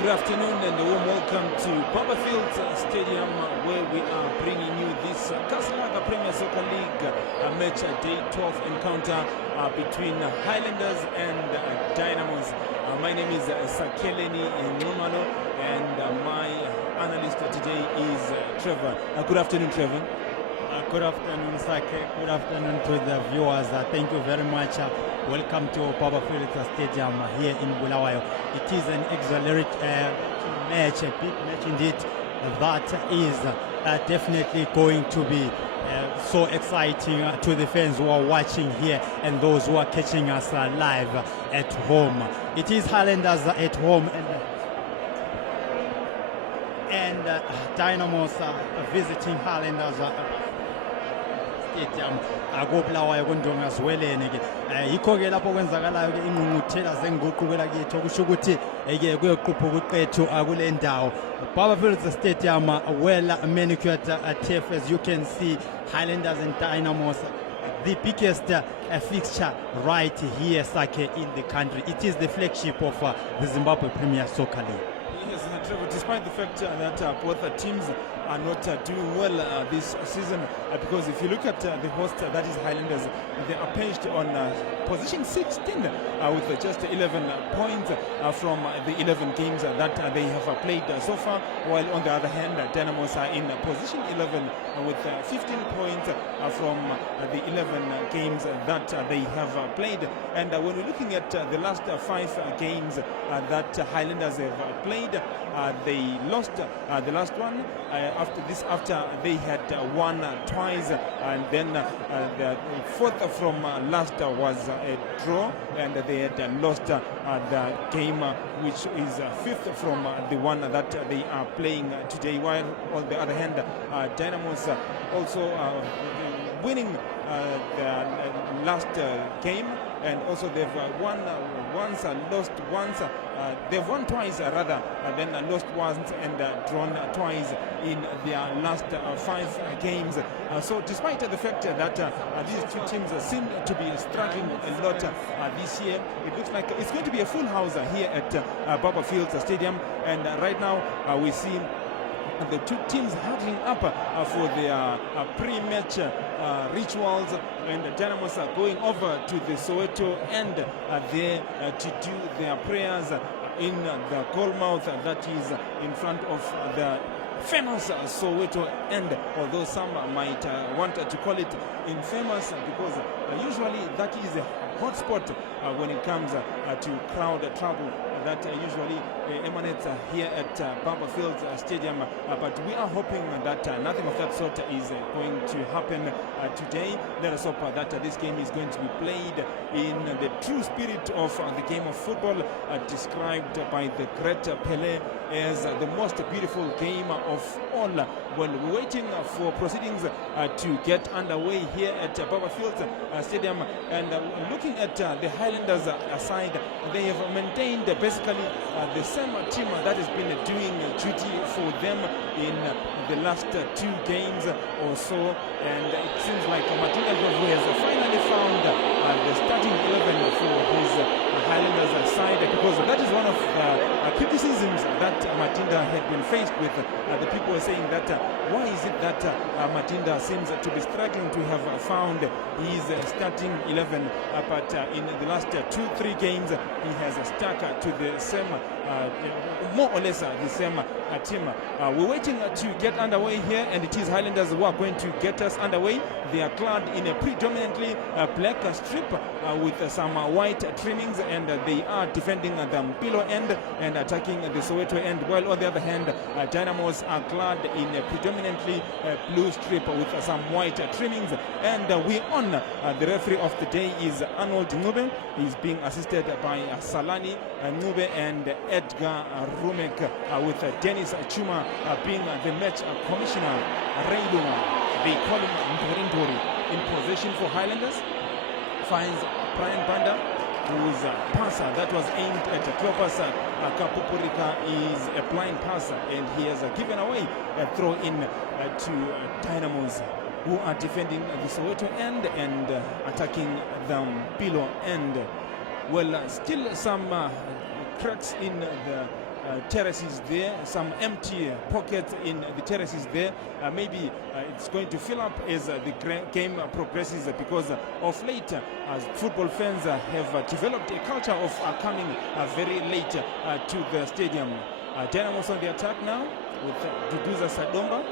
Good afternoon and a warm welcome to Barberfield Stadium, where we are bringing you this Kasnaga Premier Soccer League match day 12 encounter between Highlanders and Dynamos. My name is Sakeleni Numano and my analyst today is Trevor. Good afternoon, Trevor. Good afternoon, Sake. Good afternoon to the viewers. Thank you very much. Welcome to Barberfield Stadium here in Bulawayo. It is an exhilarating match, a big match indeed. That is definitely going to be so exciting to the fans who are watching here and those who are catching us live at home. It is Highlanders at home and Dynamos visiting Highlanders stadium akubulawayo kundonga zwelene ke yikho ke lapho kwenzakalayo ke ingqungquthela zenguqukela kethu okusho ukuthi ke kuyoqupha ukuqethu akule ndawo. Barberfield Stadium, well manicured turf, as you can see. Highlanders and Dynamos, the biggest fixture right here, Sake, in the country. It is the flagship of the Zimbabwe Premier Soccer League. Yes, Trevor, despite the fact that both teams are not doing well this season, because if you look at the host, that is Highlanders, they are perched on position 16 with just 11 points from the 11 games that they have played so far, while on the other hand, Dynamos are in position 11 with 15 points from the 11 games that they have played. And when we're looking at the last 5 games that Highlanders have played, they lost the last one after they had won twice, and then the fourth from last was a draw, and they had lost the game which is fifth from the one that they are playing today, while on the other hand Dynamos also winning the last game, and also they've won once, lost once. They've won twice rather than lost once and drawn twice in their last 5 games. So despite the fact that these two teams seem to be struggling a lot this year, it looks like it's going to be a full house here at Barberfield Stadium. And right now we see the two teams huddling up for their pre-match rituals, and the Dynamos are going over to the Soweto end there to do their prayers in the goal mouth that is in front of the famous Soweto end, although some might want to call it infamous, because usually that is a hotspot when it comes to crowd trouble that usually emanates here at Barberfield Stadium, but we are hoping that nothing of that sort is going to happen today. Let us hope that this game is going to be played in the true spirit of the game of football, described by the great Pelé as the most beautiful game of all. Well, we're waiting for proceedings to get underway here at Barberfield Stadium, and looking at the Highlanders side, they have maintained basically the same team that has been doing duty for them in the last 2 games or so, and it seems like Matinda Ndlovu has finally found the starting 11 for his Highlanders side, because that is one of the criticisms that Matinda had been faced with. The people were saying that why is it that Matinda seems to be struggling to have found his starting 11, but in the last 2-3 games he has stuck to the same, more or less the same team. We're waiting to get underway here, and it is Highlanders who are going to get us underway. They are clad in a predominantly black strip with some white trimmings, and they are defending the Mpilo end and attacking the Soweto end, while on the other hand Dynamos are clad in a predominantly blue strip with some white trimmings. And we on the referee of the day is Arnold Ngube. He's being assisted by Salani Ngube and Edgar Rumek, with Dennis Chuma being the match commissioner. Rayluma, they call him Mporindori, in possession for Highlanders, finds Brian Banda, whose passer that was aimed at Clopas Kapupurika is a blind passer, and he has given away a throw in to Dynamos, who are defending the Soweto end and attacking the Mpilo end. Well, still some cracks in the terraces there, some empty pockets in the terraces there. Maybe it's going to fill up as the game progresses, because of late football fans have developed a culture of coming very late to the stadium. Dynamos on the attack now with Duduza Sadomba.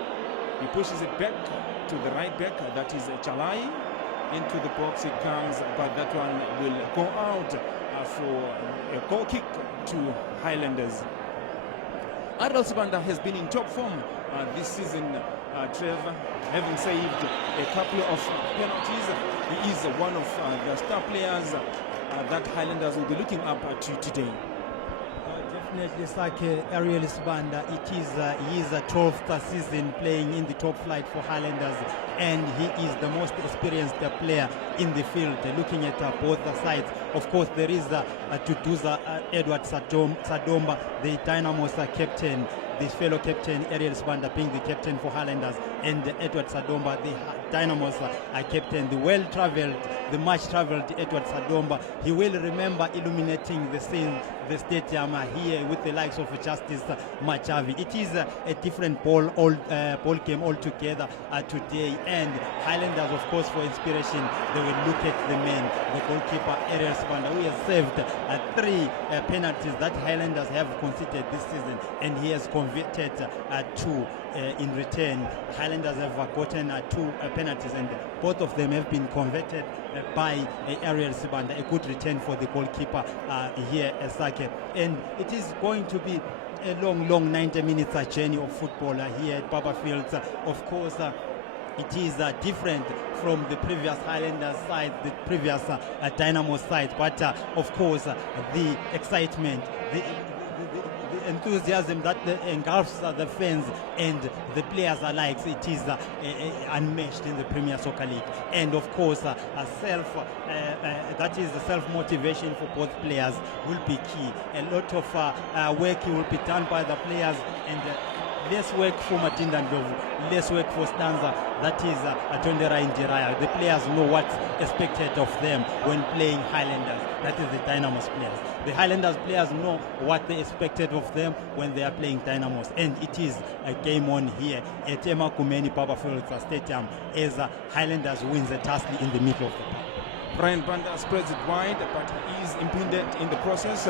He pushes it back to the right back, that is Chalai. Into the box it comes, but that one will go out for a goal kick to Highlanders. Adel Sibanda has been in top form this season, Trevor, having saved a couple of penalties. He is one of the star players that Highlanders will be looking up to today. Definitely, Sake Ariel Sibanda. It is his 12th season playing in the top flight for Highlanders, and he is the most experienced player in the field. Looking at both sides, of course, there is Tutuza Edward Sadomba, the Dynamos captain, this fellow captain Ariel Sibanda being the captain for Highlanders, and Edward Sadomba, the Dynamos captain, the well-traveled, the much-traveled Edward Sadomba. He will remember illuminating the scene, the stadium here with the likes of Justice Machavi. It is a different ball game altogether today, and Highlanders, of course, for inspiration, they will look at the man, the goalkeeper Ariel Sibanda, who has saved 3 penalties that Highlanders have conceded this season, and he has converted 2 in return. Highlanders have gotten 2 penalties, and both of them have been converted by Ariel Sibanda. A good return for the goalkeeper here at Sake. And it is going to be a long 90 minutes journey of football here at Barberfield. Of course, it is different from the previous Highlanders side, the previous Dynamo side, but of course the excitement, the enthusiasm that engulfs the fans and the players alike, it is unmatched in the Premier Soccer League. And of course that is the self-motivation for both players will be key. A lot of work will be done by the players, and less work for Matinda Ndlovu, less work for Stanza, that is Atondera Indiraya. The players know what's expected of them when playing Highlanders. That is the Dynamos players. The Highlanders players know what they expected of them when they are playing Dynamos. And it is a game on here at Emakumeni Barberfield Stadium as Highlanders wins a tussle in the middle of the park. Brian Banda spreads it wide, but he is impeded in the process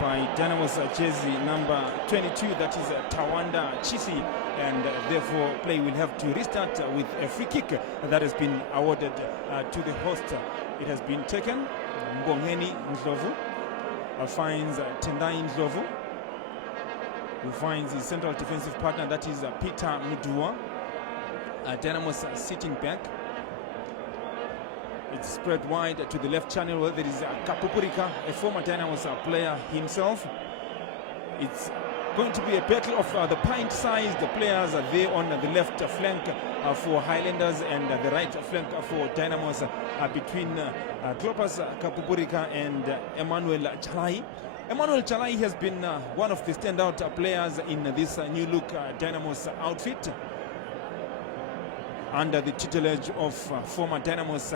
by Dynamos jersey number 22, that is Tawanda Chisi, and therefore play will have to restart with a free kick that has been awarded to the host. It has been taken. Mbongeni Ndlovu finds Tendai Ndlovu, who finds his central defensive partner, that is Peter Mudua. Dynamos sitting back. It's spread wide to the left channel where there is Kapupurika, a former Dynamos player himself. It's going to be a battle of the pint-sized players there on the left flank for Highlanders and the right flank for Dynamos, between Klopas Kapupurika and Emmanuel Chalai. Emmanuel Chalai has been one of the standout players in this new look Dynamos outfit, under the tutelage of former Dynamos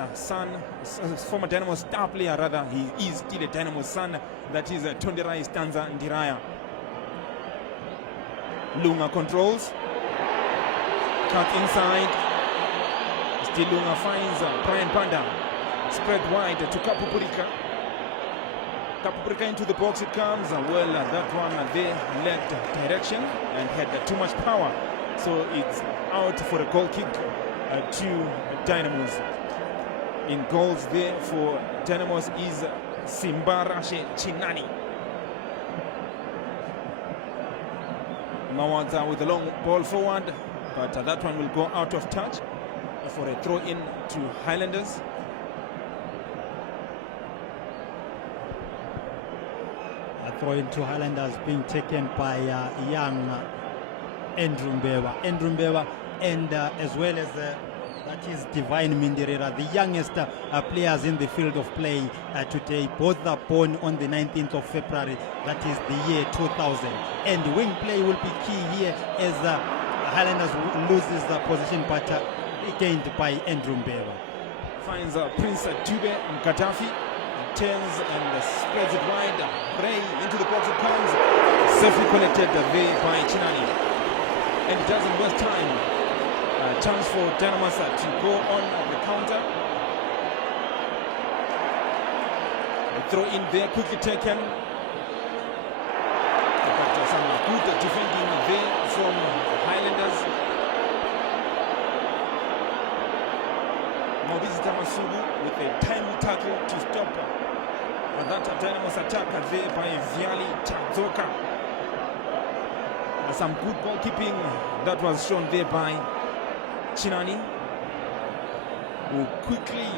former Dynamos star player rather. He is still a Dynamos son, that is Tonderai Stanza Ndiraya. Lunga controls, cut inside, still Lunga finds Brian Panda, spread wide to Kapupurika. Kapupurika into the box it comes, well that one there lacked direction and had too much power, so it's out for a goal kick to Dynamos. In goals there for Dynamos is Simbarashe Chinani. Mawanta with a long ball forward, but that one will go out of touch for a throw in to Highlanders. A throw in to Highlanders being taken by young Andrew Mbeva, and as well as that is Divine Mindirira, the youngest players in the field of play today. Both are born on the 19th of February, that is the year 2000. And wing play will be key here as Highlanders loses the position, but gained by Andrew Mbeva. Finds Prince Dube Mkatafi, turns and spreads it wide. Ray into the box it comes, safely collected there by Chinani. And it doesn't waste time. Chance for Dynamos to go on the counter. The throw in there, quickly taken. But some good defending there from Highlanders. Mobizita Masugu with a timely tackle to stop that Dynamos attack there by Viali Chazoka. Some good goalkeeping that was shown there by Chinani, who quickly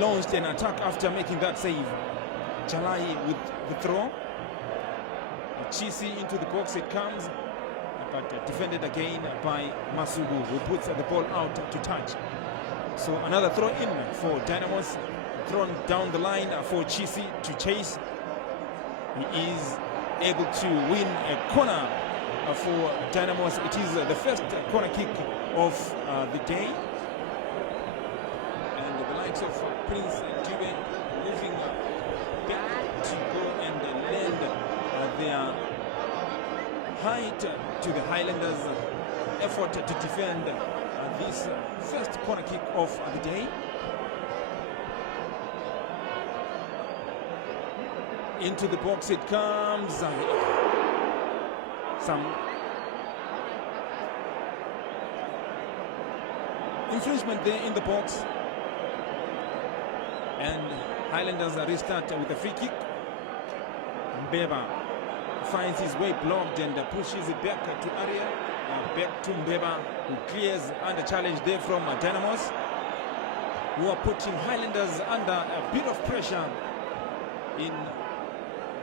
launched an attack after making that save. Chalai with the throw. Chisi into the box it comes, but defended again by Masugu, who puts the ball out to touch. So another throw in for Dynamos, thrown down the line for Chisi to chase. He is able to win a corner for Dynamos. It is the first corner kick of the day, and the likes of Prince Dube moving back to go and lend their height to the Highlanders' effort to defend this first corner kick of the day. Into the box it comes. Some infringement there in the box, and Highlanders restart with a free kick. Mbeba finds his way blocked and pushes it back to area, back to Mbeba, who clears under challenge there from Dynamos, who are putting Highlanders under a bit of pressure in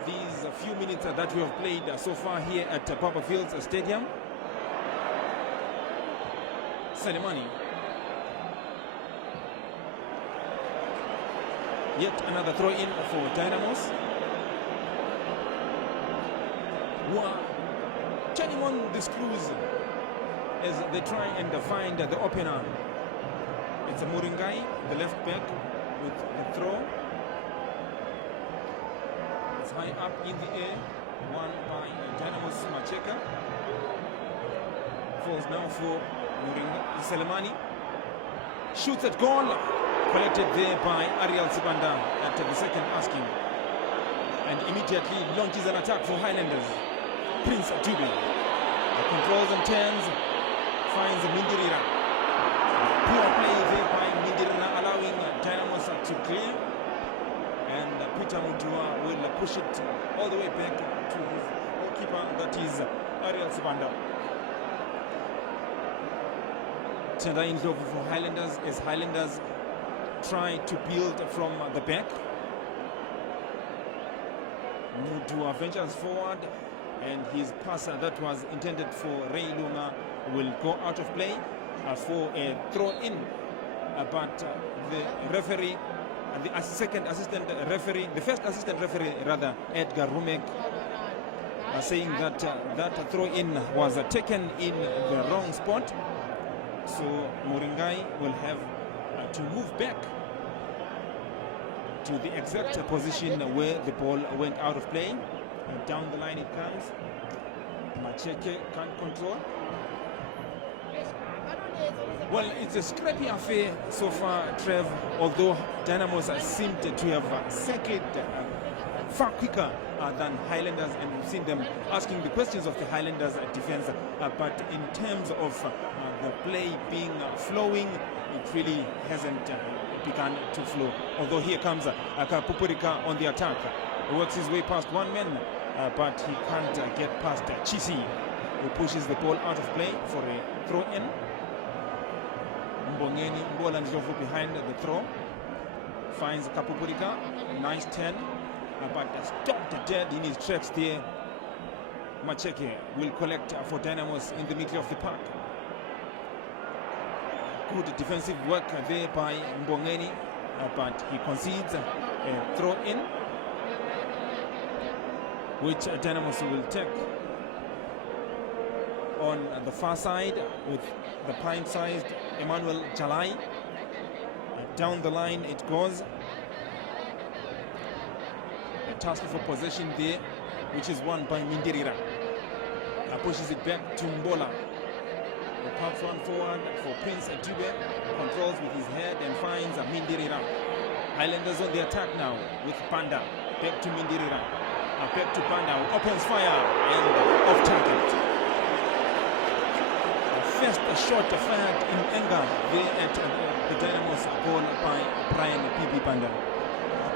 these few minutes that we have played so far here at Papa Fields Stadium. Salimani. Yet another throw in for Dynamos, who are turning on the screws as they try and find the opener. It's a Muringai, the left back, with the throw. High up in the air, won by Dynamos Macheka. Falls now for Salimani. Shoots at goal, collected there by Ariel Sibanda at the second asking, and immediately launches an attack for Highlanders. Prince Dube controls and turns, finds Mindirira. Poor play there by Mindirira, allowing Dynamos to clear. and Peter Mutua will push it all the way back to his goalkeeper, that is Ariel Sibanda. Tendai Ndlovu for Highlanders, as Highlanders try to build from the back. Mutua ventures forward, and his pass that was intended for Ray Lunga will go out of play for a throw-in. But the referee, the first assistant referee rather, Edgar Rumek, saying that that throw-in was taken in the wrong spot. So Muringai will have to move back to the exact position where the ball went out of play. And down the line it comes. Macheke can't control. Well, it's a scrappy affair so far, Trev, although Dynamos seemed to have settled far quicker than Highlanders, and we've seen them asking the questions of the Highlanders defense. But in terms of the play being flowing, it really hasn't begun to flow. Although here comes Pupurika on the attack. He works his way past one man, but he can't get past Chisi, who pushes the ball out of play for a throw-in. Mbongeni Mbola Ndlovu behind the throw. Finds Kapupurika. Nice turn, but stopped dead in his tracks there. Macheke will collect for Dynamos in the middle of the park. Good defensive work there by Mbongeni, but he concedes a throw-in, which Dynamos will take on the far side with the pint-sized Emmanuel Jalai. Down the line it goes. A task for possession there, which is won by Mindirira. Pushes it back to Mbola. The pumps one forward for Prince Dube. Controls with his head and finds Mindirira. Highlanders on the attack now with Panda. Back to Mindirira. Back to Panda, who opens fire and off target. First shot fired in anger there at the Dynamos goal by Brian P.B. Panda.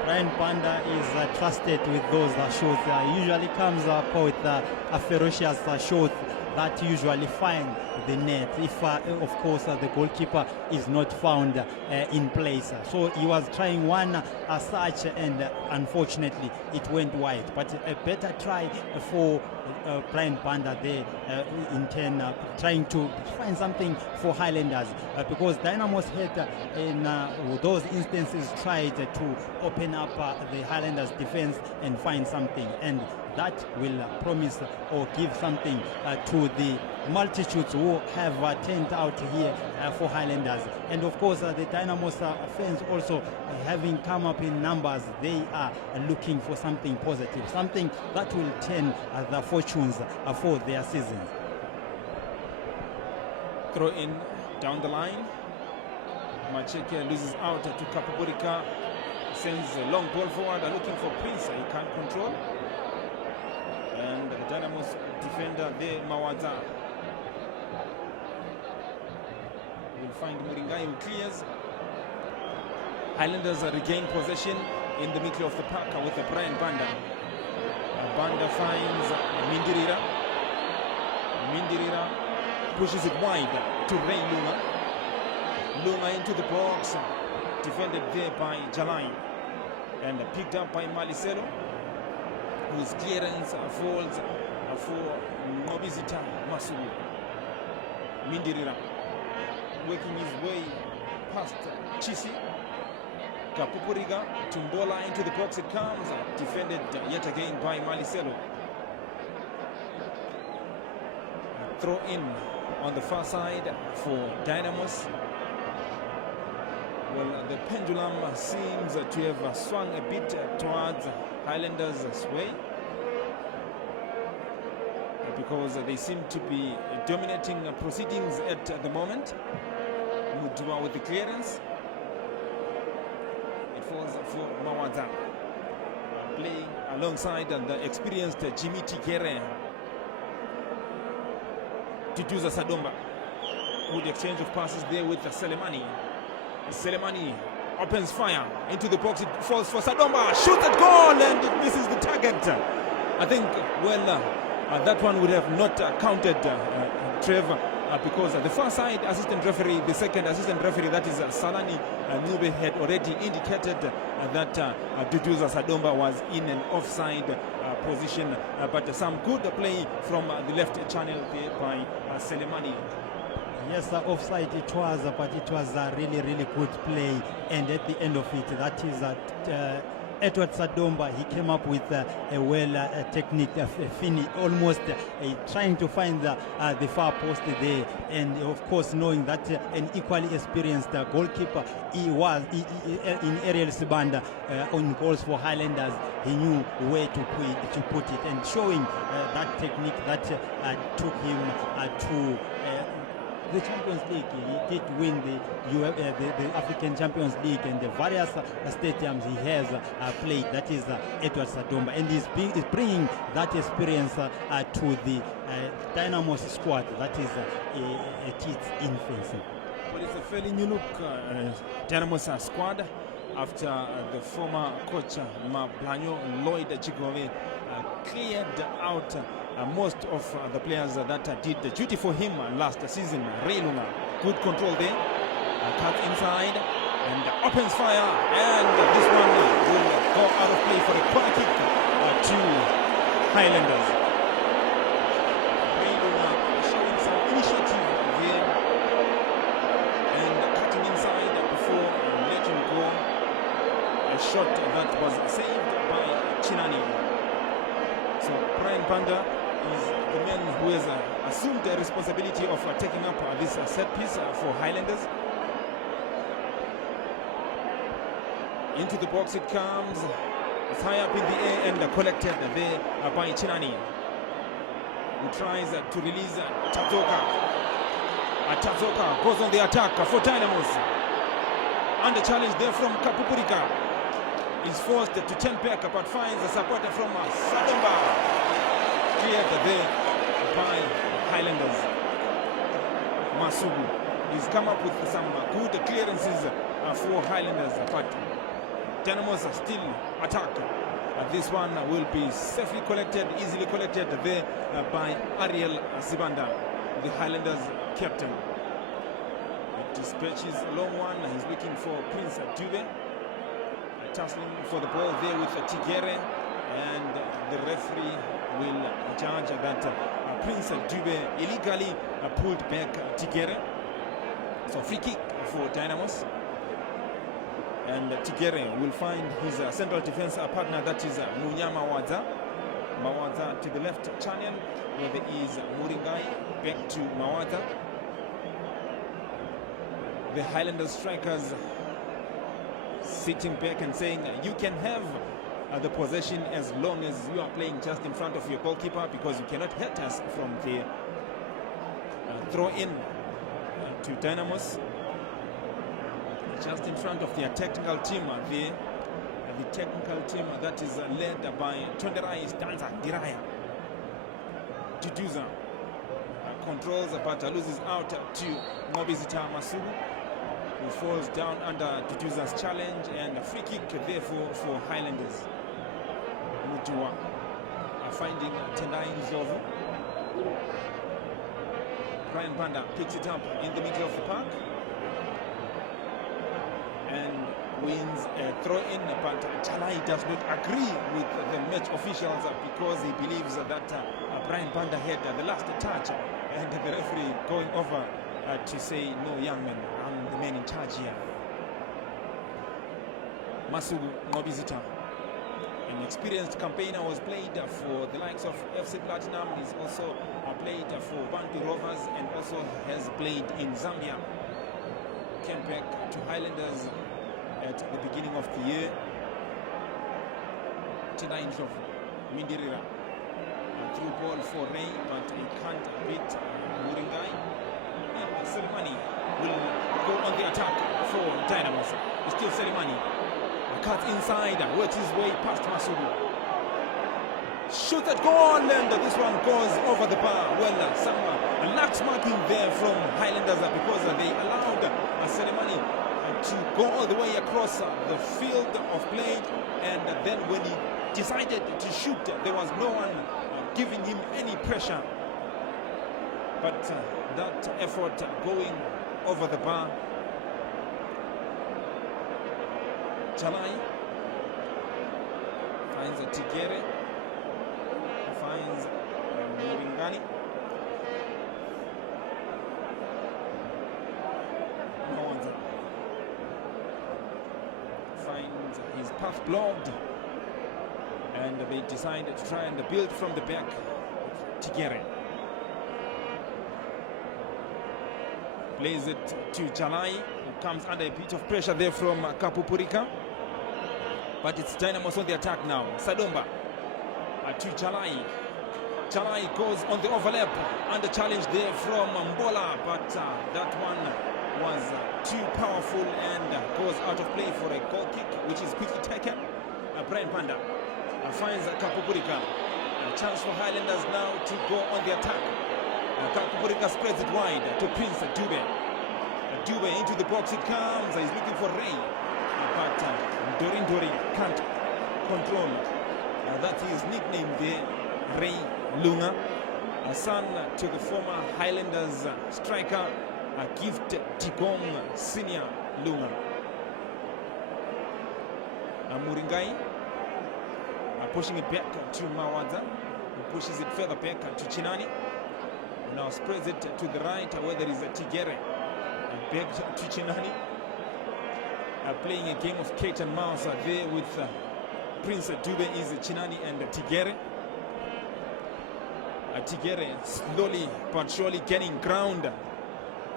Brian Panda is trusted with those shots. Usually comes up with a ferocious shot that usually find the net if of course the goalkeeper is not found in place. So he was trying one such, and unfortunately it went wide, but a better try for Brian Panda there in turn trying to find something for Highlanders, because Dynamos had in those instances tried to open up the Highlanders defense and find something, and that will promise or give something to the multitudes who have turned out here for Highlanders. And of course the Dynamos fans also having come up in numbers, they are looking for something positive, something that will turn the fortunes for their seasons. Throw in down the line. Macheke loses out to Kapupurika, sends a long ball forward, looking for Prince. He can't control. And the Dynamos defender there, Mawadza, will find Muringai, who clears. Highlanders regain possession in the middle of the park with the Brian Banda. Banda finds Mindirira. Mindirira pushes it wide to Ray Lunga. Lunga into the box, defended there by Jalai, and picked up by Maliselo, whose clearance falls for Nobizita Masugu. Mindirira working his way past Chisi. Kapupuriga to Mbola, into the box it comes, defended yet again by Maliselo. Throw in on the far side for Dynamos. Well, the pendulum seems to have swung a bit towards Highlanders' way, because they seem to be dominating proceedings at the moment. Mutua with the clearance. It falls for Mawadza, playing alongside the experienced Jimmy Tikere. Tutuza Sadomba. Good exchange of passes there with Selemani. Selemani opens fire into the box. It falls for Sadomba. Shoots at goal and it misses the target. I think, that one would have not counted, Trevor, because the far side assistant referee, the second assistant referee, that is Salani Nube, had already indicated that Duduza Sadomba was in an offside position. But some good play from the left channel there by Selemani. Yes, offside it was, but it was a really, really good play. And at the end of it, that is Edward Sadomba, he came up with a technique, almost trying to find the far post there. And of course, knowing that an equally experienced goalkeeper, he was in Ariel Sibanda on goals for Highlanders. He knew where to put it, and showing that technique that took him to the Champions League. He did win the African Champions League and the various stadiums he has played. That is Edward Sadomba, and he's bringing that experience to the Dynamos squad. That is at its infancy. Well, it's a fairly new look Dynamos squad after the former coach Mablanyo Lloyd Chigove cleared out most of the players that did the duty for him last season. Reilunga, good control there, cuts inside and opens fire, and this one will go out of play for a corner kick to Highlanders. Reilunga showing some initiative there and cutting inside before letting go a shot that was saved by Chinani. So Brian Panda is the man who has assumed the responsibility of taking up this set piece for Highlanders. Into the box it comes. It's high up in the air and collected there by Chinani, who tries to release Tazoka. Tazoka goes on the attack for Dynamos. Under challenge there from Kapupurika. Is forced to turn back but finds a support from Sadomba. Cleared there by Highlanders. Masugu. He's come up with some good clearances for Highlanders, but Dynamos still attack. This one will be safely collected, easily collected there by Ariel Sibanda, the Highlanders captain. It dispatches a long one. He's looking for Prince Dube. Tussling for the ball there with Tigere, and the referee will judge that Prince Dube illegally pulled back Tigere. So free kick for Dynamos, and Tigere will find his central defense partner, that is Munyama Mawadza. Mawadza to the left channel, where there is Muringai, back to Mawadza. The Highlanders strikers sitting back and saying, you can have the possession as long as you are playing just in front of your goalkeeper, because you cannot hurt us from the throw in to Dynamos. Just in front of their technical team, the technical team that is led by Tonderai Stanza Diraya. Duduza controls but loses out to Mobizita Masugu, who falls down under Duduza's challenge, and a free kick therefore for Highlanders. Mutua finding Tendai Nzovu. Brian Panda picks it up in the middle of the park and wins a throw-in, but Chalai does not agree with the match officials because he believes that Brian Panda had the last touch, and the referee going over to say, no, young man, I'm the man in charge here. Masugu Mobizita, an experienced campaigner, was played for the likes of FC Platinum. He's also played for Bantu Rovers and also has played in Zambia. Came back to Highlanders at the beginning of the year. Tina Inshov, Mindirira. Through ball for Ray, but he can't beat Muringai. And Selemani will go on the attack for Dynamos. It's still Selemani. Cuts inside, works his way past Masugu. Shoots at goal, and this one goes over the bar. Well, some lax marking there from Highlanders because they allowed Selemani to go all the way across the field of play, and then when he decided to shoot, there was no one giving him any pressure. But that effort going over the bar. Chalai finds a Tigere, finds Muringani. Finds his path blocked, and they decided to try and build from the back. Tigere plays it to Chalai, who comes under a bit of pressure there from Kapupurika, but it's Dynamos on the attack now. Sadomba to Chalai. Chalai goes on the overlap, under challenge there from Mbola, but that one was too powerful and goes out of play for a goal kick, which is quickly taken. Brian Panda finds Kapupurika. A chance for Highlanders now to go on the attack. Kapupurika spreads it wide to Prince Dube. Dube into the box it comes. He's looking for Ray, but Dori can't control. That's his nickname there, Ray Lunga, a son to the former Highlanders striker, Gift Tigong Senior Lunga. Muringai pushing it back to Mawadza, who pushes it further back to Chinani, who now spreads it to the right where there is a Tigere. Back to Chinani, playing a game of cat and mouse there with Prince Dube is Chinani and Tigere. Tigere slowly but surely gaining ground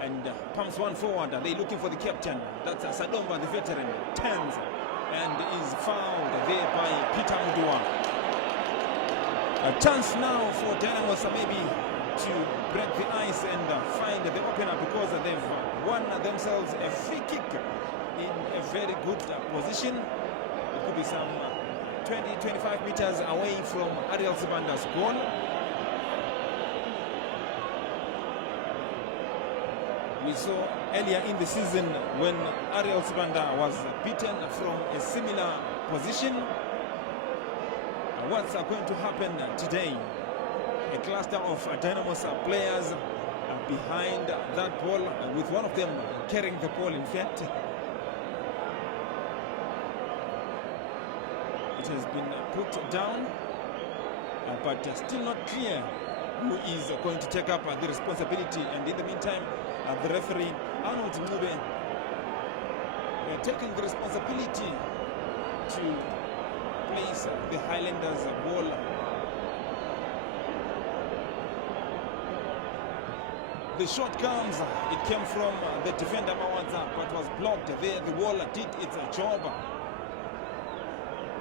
and pumps one forward. They're looking for the captain. That's Sadomba, the veteran, turns and is fouled there by Peter Mudua. A chance now for Dynamos maybe to break the ice and find the opener, because they've won themselves a free kick in a very good position. It could be some 20-25 meters away from Ariel Sibanda's goal. We saw earlier in the season when Ariel Sibanda was beaten from a similar position. What's going to happen today? A cluster of Dynamos players behind that ball, with one of them carrying the ball. In fact, it has been put down, but still not clear who is going to take up the responsibility. And in the meantime, the referee Arnold Mube taking the responsibility to place the Highlanders ball. The shot comes, it came from the defender Mawanza, but was blocked there. The wall did its job.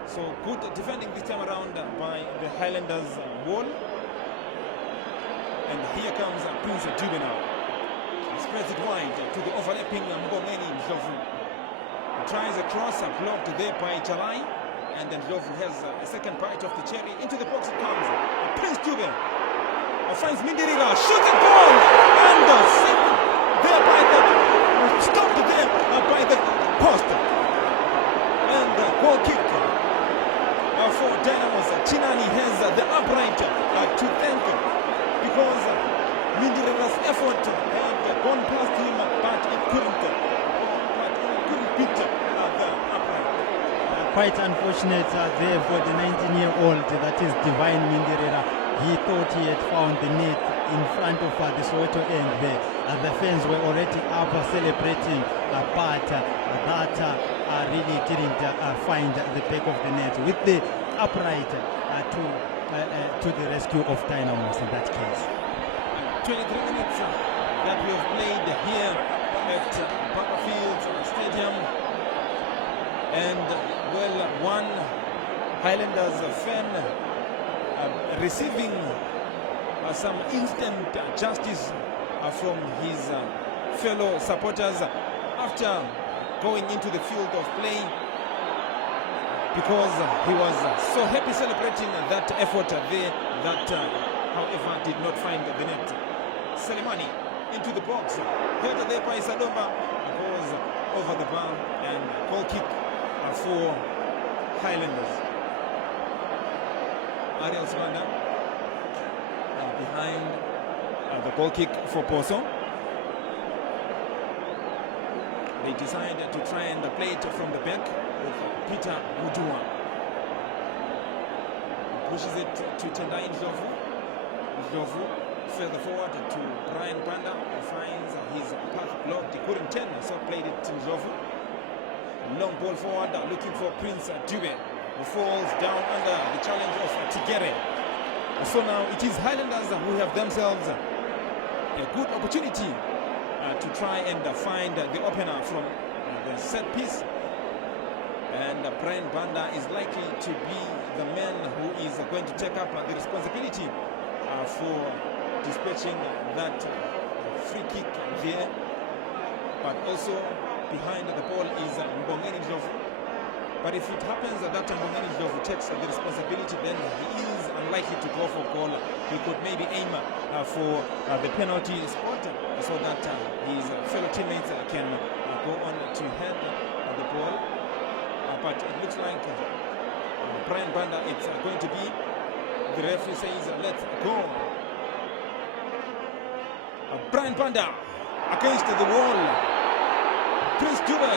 So good defending this time around by the Highlanders wall. And here comes Prince Dube now. Spreads it wide to the overlapping Mgomeni Ndlovu. Tries a cross, blocked there by Chalai, and then Ndlovu has a second bite of the cherry. Into the box it comes. Prince Dube finds Mindirila, shoots it goal, and saved there by the stopped there by the post. And goal kick for Dynamos. Chinani has the upright to thank, because Mindirila's effort had gone past him, but it couldn't beat the upright. Quite unfortunate there for the 19-year-old, that is Divine Mindirila. He thought he had found the net in front of the Soweto end there. The fans were already up celebrating, but that really didn't find the back of the net, with the upright to the rescue of Dynamos in that case. 23 minutes that we have played here at Battlefield Stadium, and well, one Highlanders fan receiving some instant justice from his fellow supporters after going into the field of play, because he was so happy celebrating that effort there that however did not find the net. Selemani into the box, headed there by Sadomba, because over the bar, and goal kick for Highlanders. Ariel Sibanda behind the goal kick for Poso. They decide to try and play it from the back with Peter Mudua. Pushes it to Tendai Ndlovu. Ndlovu further forward to Brian Banda, who finds his path blocked. He couldn't turn, so played it to Ndlovu. Long ball forward, looking for Prince Dube, who falls down under the challenge of Tigere. So now it is Highlanders who have themselves a good opportunity to try and find the opener from the set piece. And Brian Banda is likely to be the man who is going to take up the responsibility for dispatching that free kick there. But also behind the ball is Mbongeni Ndlovu. But if it happens that Mbongeni Ndlovu takes the responsibility, then he is unlikely to go for goal. He could maybe aim for the penalty spot so that his fellow teammates can go on to head the ball. But it looks like Brian Banda, it's going to be, the referee says, let's go. Brian Banda against the wall. Prince Dube.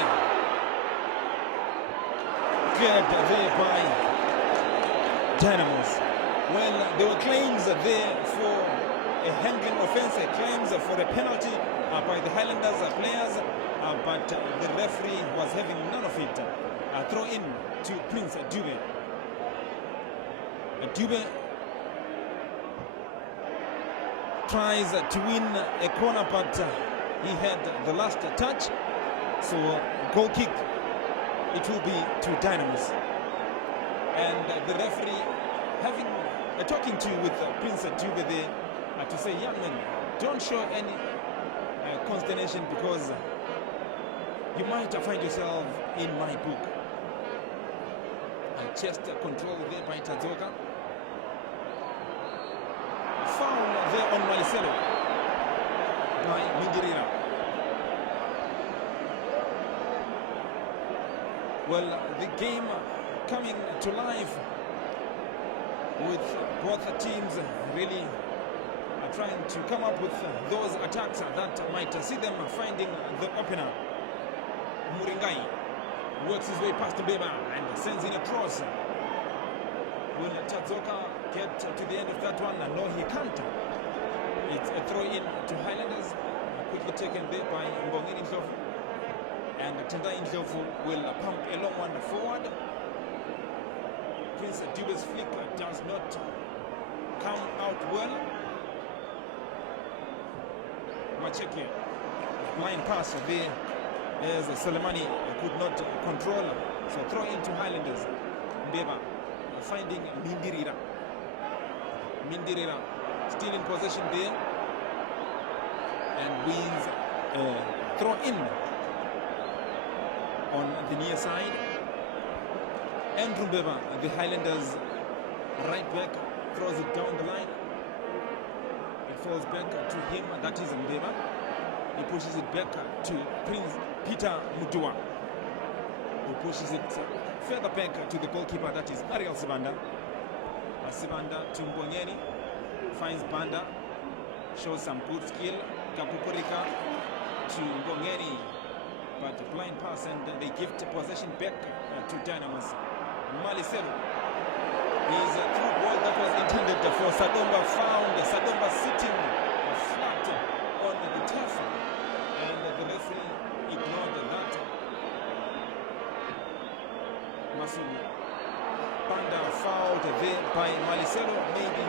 Cleared there by Dynamos. Well, there were claims there for a handling offense, claims for a penalty by the Highlanders players, but the referee was having none of it. Throw in to Prince Dube. Dube tries to win a corner, but he had the last touch. So goal kick, it will be to Dynamos. And the referee having a talking to with Prince Dube there to say, young man, don't show any consternation, because you might find yourself in my book. Chest control there by Tadzoka. Foul there on Marcelo by Mindirira. Well, the game coming to life with both teams really trying to come up with those attacks that might see them finding the opener. Muringai works his way past Mbeba and sends in a cross. Will Tadzoka get to the end of that one? No, he can't. It's a throw in to Highlanders, quickly taken there by Mbongeni Ndlovu. And Tendai Ndlovu will pump a long one forward. Prince Dube's flick does not come out well. Macheke, blind pass there. As Soleimani could not control. So throw into Highlanders. Mbeba finding Mindirira. Mindirira still in possession there. And wins throw in on the near side. Andrew Mbeba, the Highlanders right back, throws it down the line. It falls back to him, that is Mbeba. He pushes it back to Prince Peter Mudua, who pushes it further back to the goalkeeper, that is Ariel Sibanda. Sibanda to Mbongeni, finds Banda, shows some good skill. Kapupurika to Mbongeni, but blind pass, and they give the possession back to Dynamos. Malisero, his through ball that was intended for Sadomba found Sadomba sitting flat on the turf, and the referee ignored that. Masumu Banda fouled there by Malisero. Maybe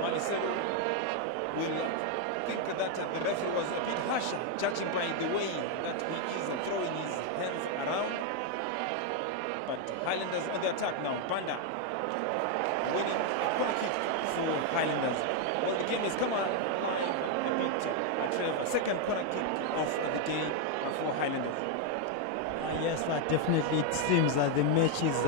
Malisero will think that the referee was a bit harsh, judging by the way that he is throwing his hands around. But Highlanders on the attack now. Banda winning a corner kick for Highlanders. Well, the game has come alive a bit. Trevor, second corner kick of the day for Highlanders. Yes, definitely. It seems that the match is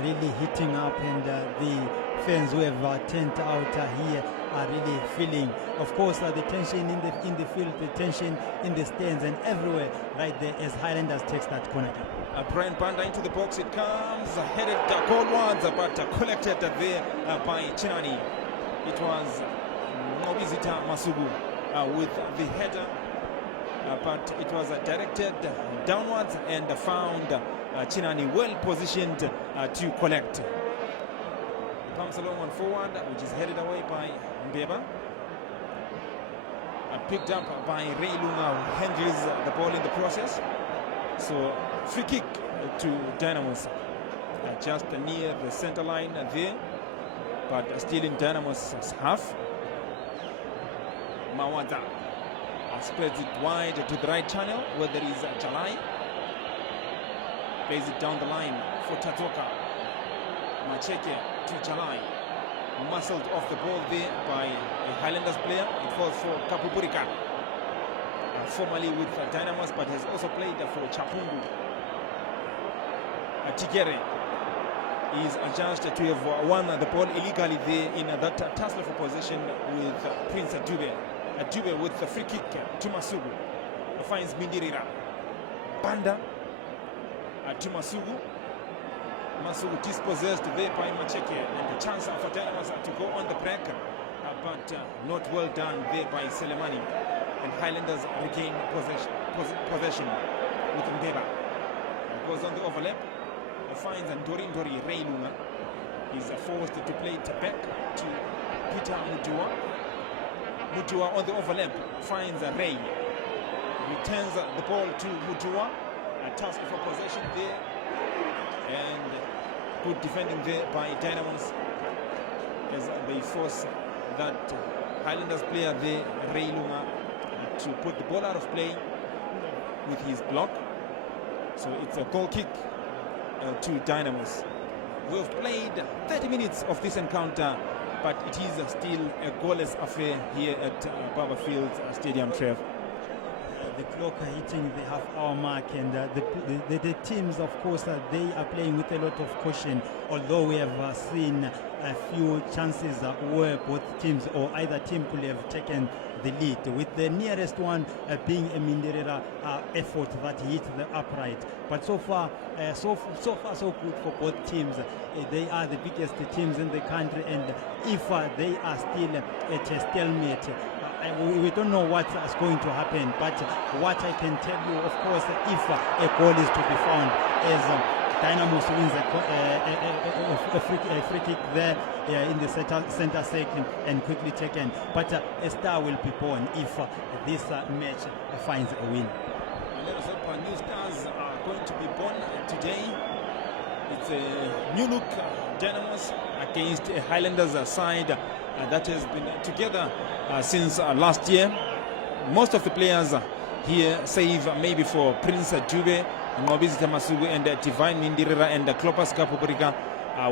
really heating up, and the fans who have turned out here are really feeling. Of course, the tension in the field, the tension in the stands and everywhere right there as Highlanders takes that corner kick. Brian Banda into the box, it comes, headed cold ones, but collected there by Chinani. It was Nobizita Masugu with the header, but it was directed downwards and found Chinani well positioned to collect. Comes along on forward, which is headed away by Mbeba. Picked up by Ray Lunga, who handles the ball in the process. So free kick to Dynamos, just near the center line there, but still in Dynamos' half. Mawada spreads it wide to the right channel where there is Jalai. Plays it down the line for Tatoka. Macheke to Jalai. Muscled off the ball there by a Highlanders player. It falls for Kapupurika. Formerly with Dynamos, but has also played for Chapungu. Tigere is adjudged to have won the ball illegally there in that tussle for possession with Prince Dube. Dube with the free kick to Masugu. Finds Mindirira. Banda to Masugu. Masugu dispossessed there by Macheke, and the chance for Dynamos to go on the break, but not well done there by Selemani. And Highlanders regain possession with Mbeba. Goes on the overlap, finds Ndori Reilunga. He's forced to play it back to Peter Mutua. Mutua on the overlap finds Ray. Returns the ball to Mutua. A task for possession there. And good defending there by Dynamos as they force that Highlanders player there, Reilunga, to put the ball out of play with his block. So it's a goal kick to Dynamos. We've played 30 minutes of this encounter, but it is still a goalless affair here at Barberfield Stadium, Trev. The clock hitting the half-hour mark, and the teams, of course, they are playing with a lot of caution, although we have seen a few chances where both teams or either team could have taken the lead, with the nearest one being a Minderera effort that hit the upright. But so far so good for both teams. They are the biggest teams in the country, and if they are still at a stalemate, we don't know what is going to happen. But what I can tell you, of course, if a goal is to be found, as Dynamos wins a free kick there in the center circle and quickly taken. But a star will be born if this match finds a win. Let us hope new stars are going to be born today. It's a new look Dynamos against a Highlanders side that has been together since last year. Most of the players here, save maybe for Prince Dube, Ngobizita Masugu, and Divine Mindirira and Klopas Kapupurika,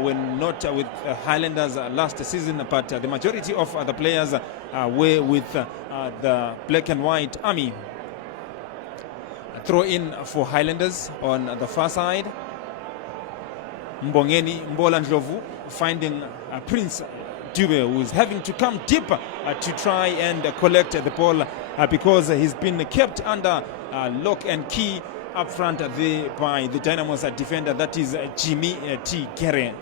were not with Highlanders last season, but the majority of the players were with the Black and White Army. Throw in for Highlanders on the far side. Mbongeni Mbola Ndlovu finding Prince Dube, who is having to come deeper to try and collect the ball because he's been kept under lock and key up front there by the Dynamos defender, that is Jimmy Tigere.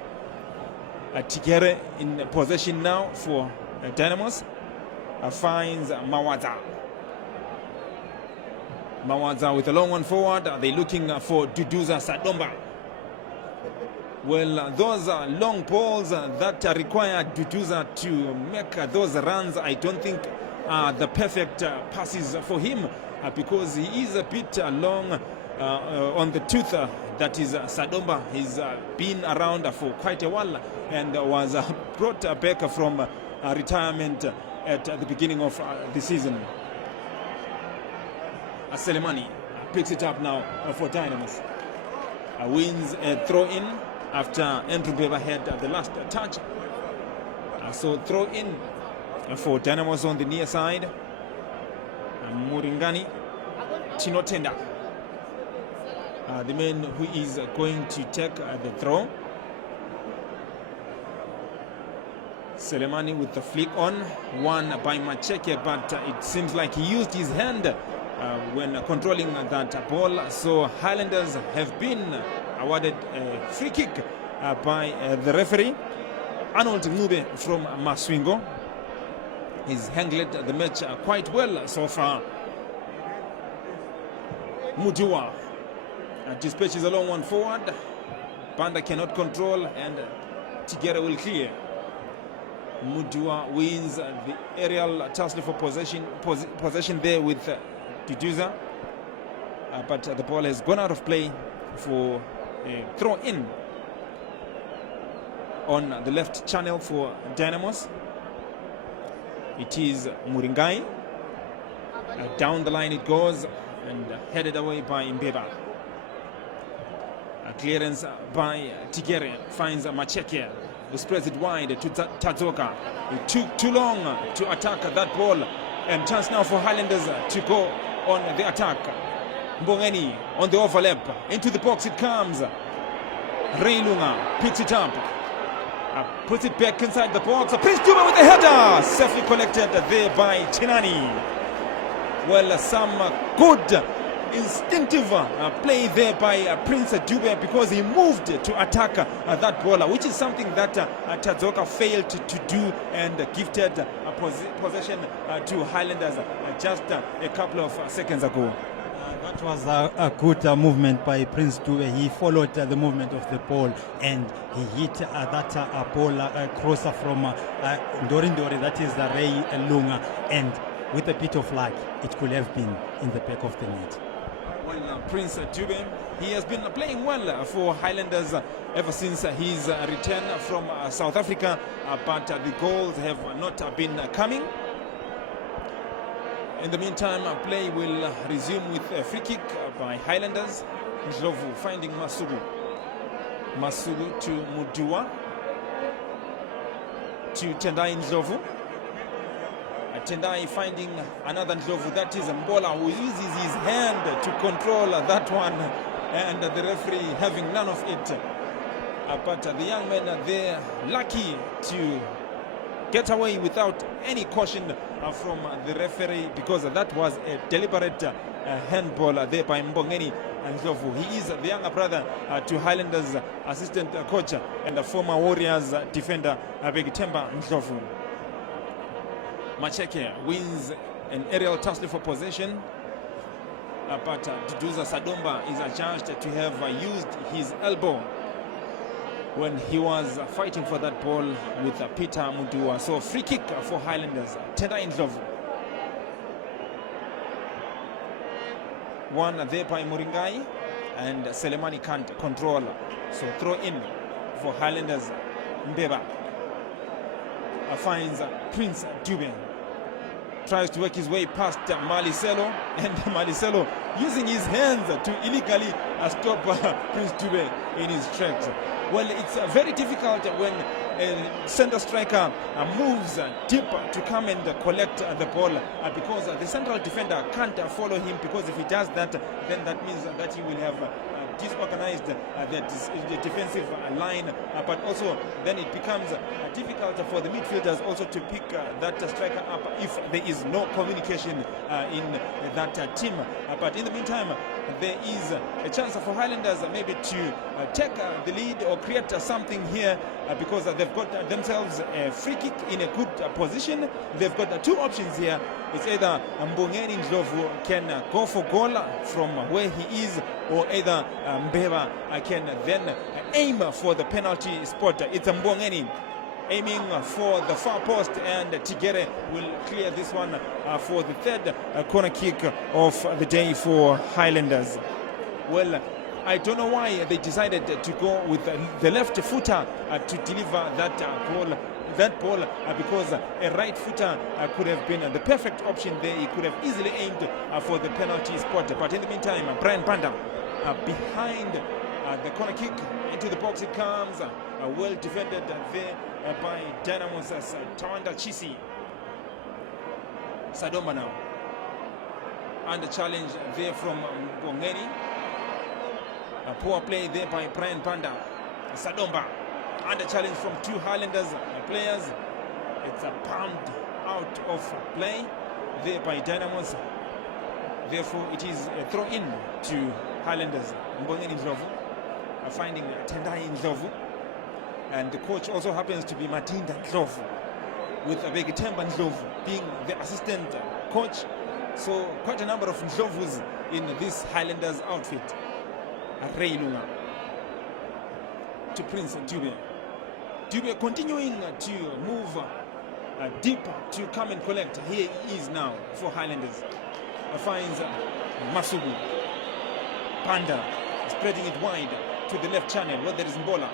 Tigere in possession now for Dynamos. Finds Mawaza. Mawaza with a long one forward. They're looking for Duduza Sadomba. Well, those long balls that require Duduza to make those runs, I don't think are the perfect passes for him because he is a bit long on the tooth. That is Sadomba. He's been around for quite a while and was brought back from retirement at the beginning of the season. Selemani picks it up now for Dynamos. Wins a throw-in after Andrew Beba had the last touch. So throw-in for Dynamos on the near side. Muringani Chinotenda, the man who is going to take the throw. Selemani with the flick on, one by Macheke, but it seems like he used his hand when controlling that ball. So Highlanders have been awarded a free kick by the referee. Arnold Ngube from Maswingo. He's handled the match quite well so far. Mudua dispatches a long one forward. Banda cannot control, and Tigere will clear. Mudua wins the aerial tussle for possession there with Duduza, but the ball has gone out of play for a throw in on the left channel for Dynamos. It is Muringai. Down the line it goes and headed away by Mbeba. A clearance by Tigere finds Macheke, who spreads it wide to Tadzoka. It took too long to attack that ball, and chance now for Highlanders to go on the attack. Mbongeni on the overlap, into the box it comes. Reilunga picks it up, puts it back inside the box. Prince Dube with the header, safely collected there by Chinani. Well, some good instinctive play there by Prince Dube, because he moved to attack that ball, which is something that Tadzoka failed to do, and gifted possession to Highlanders just a couple of seconds ago. That was a good movement by Prince Dube. He followed the movement of the ball, and he hit that ball crosser from Ndori, that is Ray Lunga, and with a bit of luck, it could have been in the back of the net. Well, Prince Dube, he has been playing well for Highlanders ever since his return from South Africa, but the goals have not been coming. In the meantime, play will resume with a free kick by Highlanders. Ndlovu finding Masugu. Masugu to Mudua. To Tendai Ndlovu. Tendai finding another Ndlovu. That is Mbola, who uses his hand to control that one, and the referee having none of it. But the young men are there, lucky to get away without any caution from the referee, because that was a deliberate handball there by Mbongeni Ndlovu. He is the younger brother to Highlanders assistant coach and the former Warriors defender Begitemba Ndlovu. Macheke wins an aerial tussle for possession, but Duduza Sadomba is adjudged to have used his elbow when he was fighting for that ball with Peter Mudua. So free kick for Highlanders. Tendai Ndlovu. One there by Muringai, and Selemani can't control. So throw in for Highlanders. Mbeba finds Prince Dube. Tries to work his way past Maliselo, and Maliselo using his hands to illegally stop Prince Dube in his tracks. Well, it's very difficult when a center striker moves deep to come and collect the ball, because the central defender can't follow him, because if he does that, then that means that he will have disorganized the defensive line, but also then it becomes difficult for the midfielders also to pick that striker up if there is no communication in that team. But in the meantime, there is a chance for Highlanders maybe to take the lead or create something here, because they've got themselves a free kick in a good position. They've got two options here. It's either Mbongeni Ndlovu can go for goal from where he is, or either Mbeba can then aim for the penalty spot. It's Mbongeni aiming for the far post, and Tigere will clear this one for the third corner kick of the day for Highlanders. Well, I don't know why they decided to go with the left footer to deliver that ball. Because a right footer could have been the perfect option there. He could have easily aimed for the penalty spot. But in the meantime, Brian Banda behind the corner kick, into the box it comes. Well defended there by Dynamos Tawanda Chisi. Sadomba now. And the challenge there from Mbongeni. A poor play there by Brian Banda. Sadomba. And a challenge from two Highlanders players. It's pumped out of play there by Dynamos. Therefore, it is a throw-in to Highlanders. Mbongeni Ndlovu finding Tendai Ndlovu. And the coach also happens to be Matinda Ndlovu, with Begitemba Ndlovu being the assistant coach. So quite a number of Ndlovus in this Highlanders outfit. Ray Lunga to Prince Dube. Dube continuing to move deep to come and collect. Here he is now for Highlanders. Finds Masugu. Panda spreading it wide to the left channel where there is Mbola.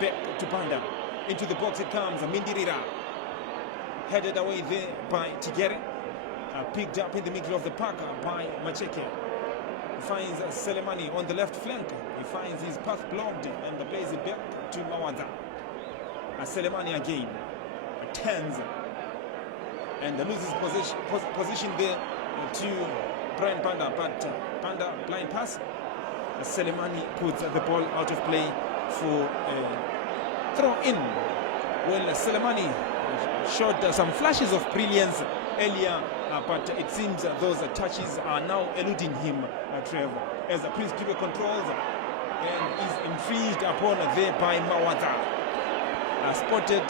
Back to Panda. Into the box it comes. Mindirira. Headed away there by Tigere. Picked up in the middle of the park by Macheke. Finds Selemani on the left flank. He finds his path blocked and plays it back to Mawaza. Selemani again turns and loses position there to Brian Panda, but Panda blind pass. Selemani puts the ball out of play for a throw in. Well, Selemani showed some flashes of brilliance earlier, but it seems those touches are now eluding him, Trevor, as Prince Dube controls and is infringed upon there by Mawaza. Spotted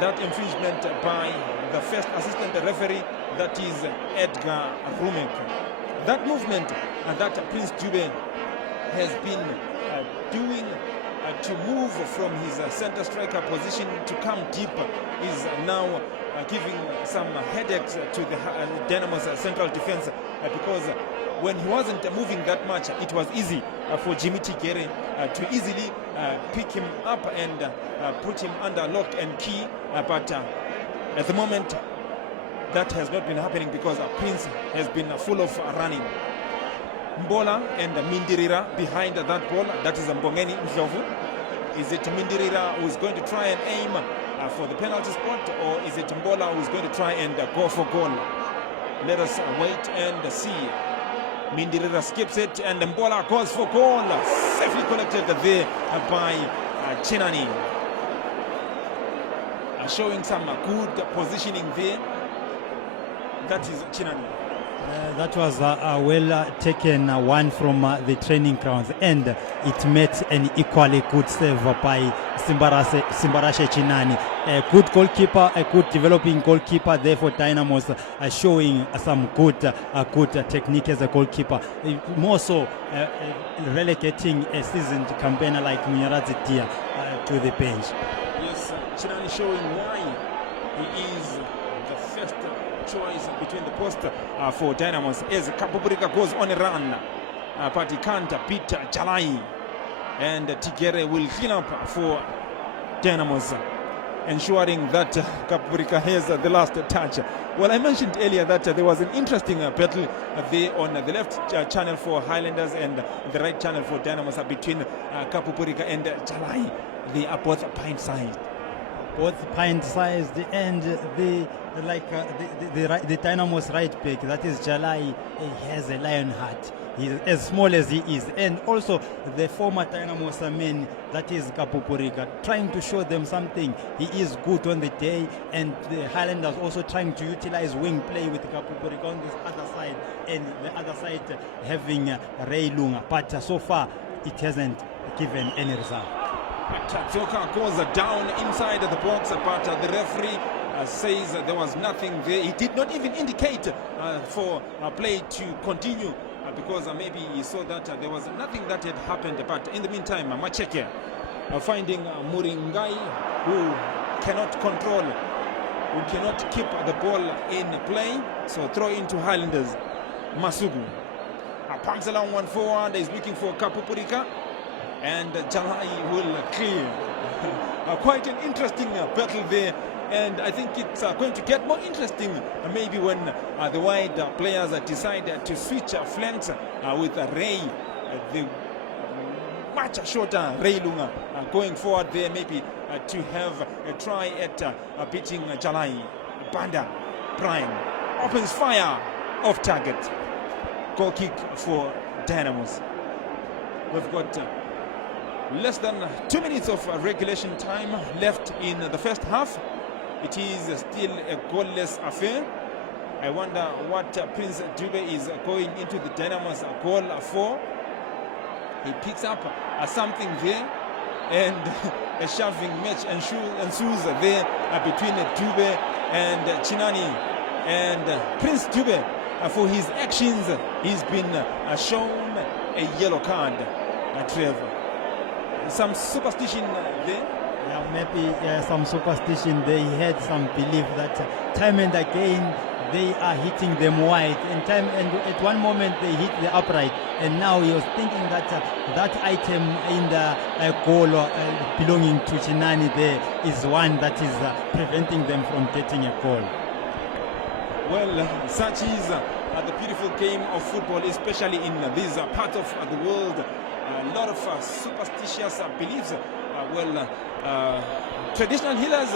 that infringement by the first assistant referee, that is Edgar Rumek. That movement that Prince Dube has been doing to move from his center striker position to come deep is now giving some headaches to the Dynamo's central defense, because when he wasn't moving that much, it was easy for Jimmy Tigere to easily pick him up and put him under lock and key. But at the moment, that has not been happening because Prince has been full of running. Mbola and Mindirira behind that ball. That is Mbongeni Ndlovu. Is it Mindirira who's going to try and aim for the penalty spot, or is it Mbola who's going to try and go for goal? Let us wait and see. Mindirira skips it and Mbola goes for goal. Safely collected there by Chinani. Showing some good positioning there. That is Chinani. That was a well taken one from the training grounds, and it met an equally good save by Simbarashe Chinani. A good goalkeeper, a good developing goalkeeper there for Dynamos, showing some good technique as a goalkeeper. More so relegating a seasoned campaigner like Munyaradzi Dia to the bench. Yes, Chinani showing why he is the first choice between the post for Dynamos as Kapupurika goes on a run, but he can't beat Jalai, and Tigere will clean up for Dynamos, ensuring that Kapupurika has the last touch. Well, I mentioned earlier that there was an interesting battle there on the left channel for Highlanders and the right channel for Dynamos between Kapupurika and Jalai. They are both pint-sized. Both pint-sized, and the Dynamo's right back, that is Jalai, he has a lion heart. He's as small as he is, and also the former Dynamo's man, that is Kapupurika, trying to show them something. He is good on the day, and the Highlanders also trying to utilize wing play with Kapupurika on this other side, and the other side having Ray Lunga. But so far, it hasn't given any result. Zoka goes down inside the box, but the referee says there was nothing there. He did not even indicate for play to continue because maybe he saw that there was nothing that had happened. But in the meantime, Macheke finding Muringai, who cannot control, who cannot keep the ball in play. So throw into Highlanders. Masugu pumps along one forward, is looking for Kapupurika, and Jalai will clear. Quite an interesting battle there, and I think it's going to get more interesting maybe when the wide players decide to switch flanks with Ray, the much shorter Ray Lunga going forward there, maybe to have a try at beating Jalai. Banda Brian opens fire off target. Goal kick for Dynamos. We've got less than 2 minutes of regulation time left in the first half. it is still a goalless affair. I wonder what Prince Dube is going into the Dynamos goal for. He picks up something there, and a shoving match ensues there between Dube and Chinani. And Prince Dube, for his actions, he's been shown a yellow card. Trevor, some superstition there. Yeah, maybe some superstition. They had some belief that time and again they are hitting them wide, and at one moment they hit the upright, and now he was thinking that that item in the goal belonging to Chinani there is one that is preventing them from getting a goal. Well, such is the beautiful game of football, especially in this part of the world. A lot of superstitious beliefs. Traditional healers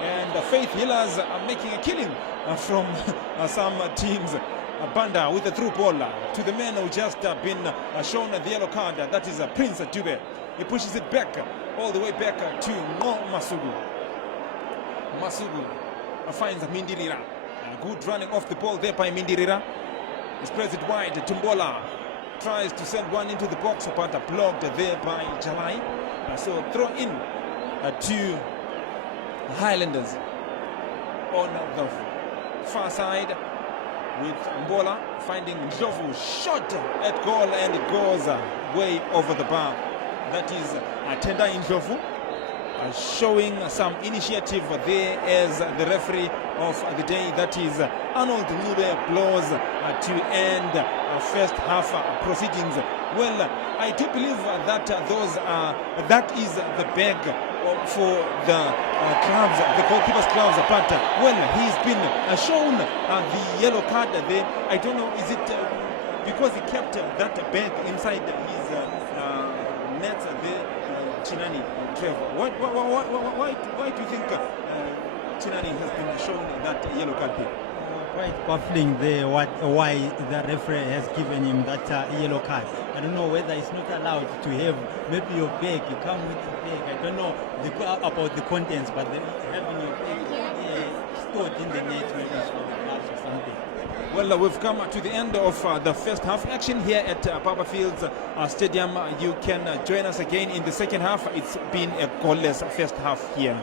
and faith healers are making a killing from some teams. Banda with a through ball to the man who just been shown the yellow card. That is Prince Dube. He pushes it back, all the way back to Mo Masugu. Masugu finds Mindirira. Good running off the ball there by Mindirira. He spreads it wide. Tumbola tries to send one into the box, but blocked there by Jalai. So throw in to Highlanders on the far side, with Mbola finding Ndlovu shot at goal, and it goes way over the bar. That is Tenda Ndlovu showing some initiative there as the referee of the day. That is Arnold Nube blows to end first half proceedings. Well, I do believe that that is the bag for the gloves, the goalkeeper's gloves, but he's been shown the yellow card there. I don't know, is it because he kept that bag inside his net there, Chinani, Trevor? Why do you think Chinani has been shown that yellow card here? Quite baffling there why the referee has given him that yellow card. I don't know whether it's not allowed to have maybe your bag, you come with your bag. I don't know about the contents, but having your bag stored in the net, maybe it's for the gloves or something. Well, we've come to the end of the first half action here at Papa Fields Stadium. You can join us again in the second half. It's been a goalless first half here.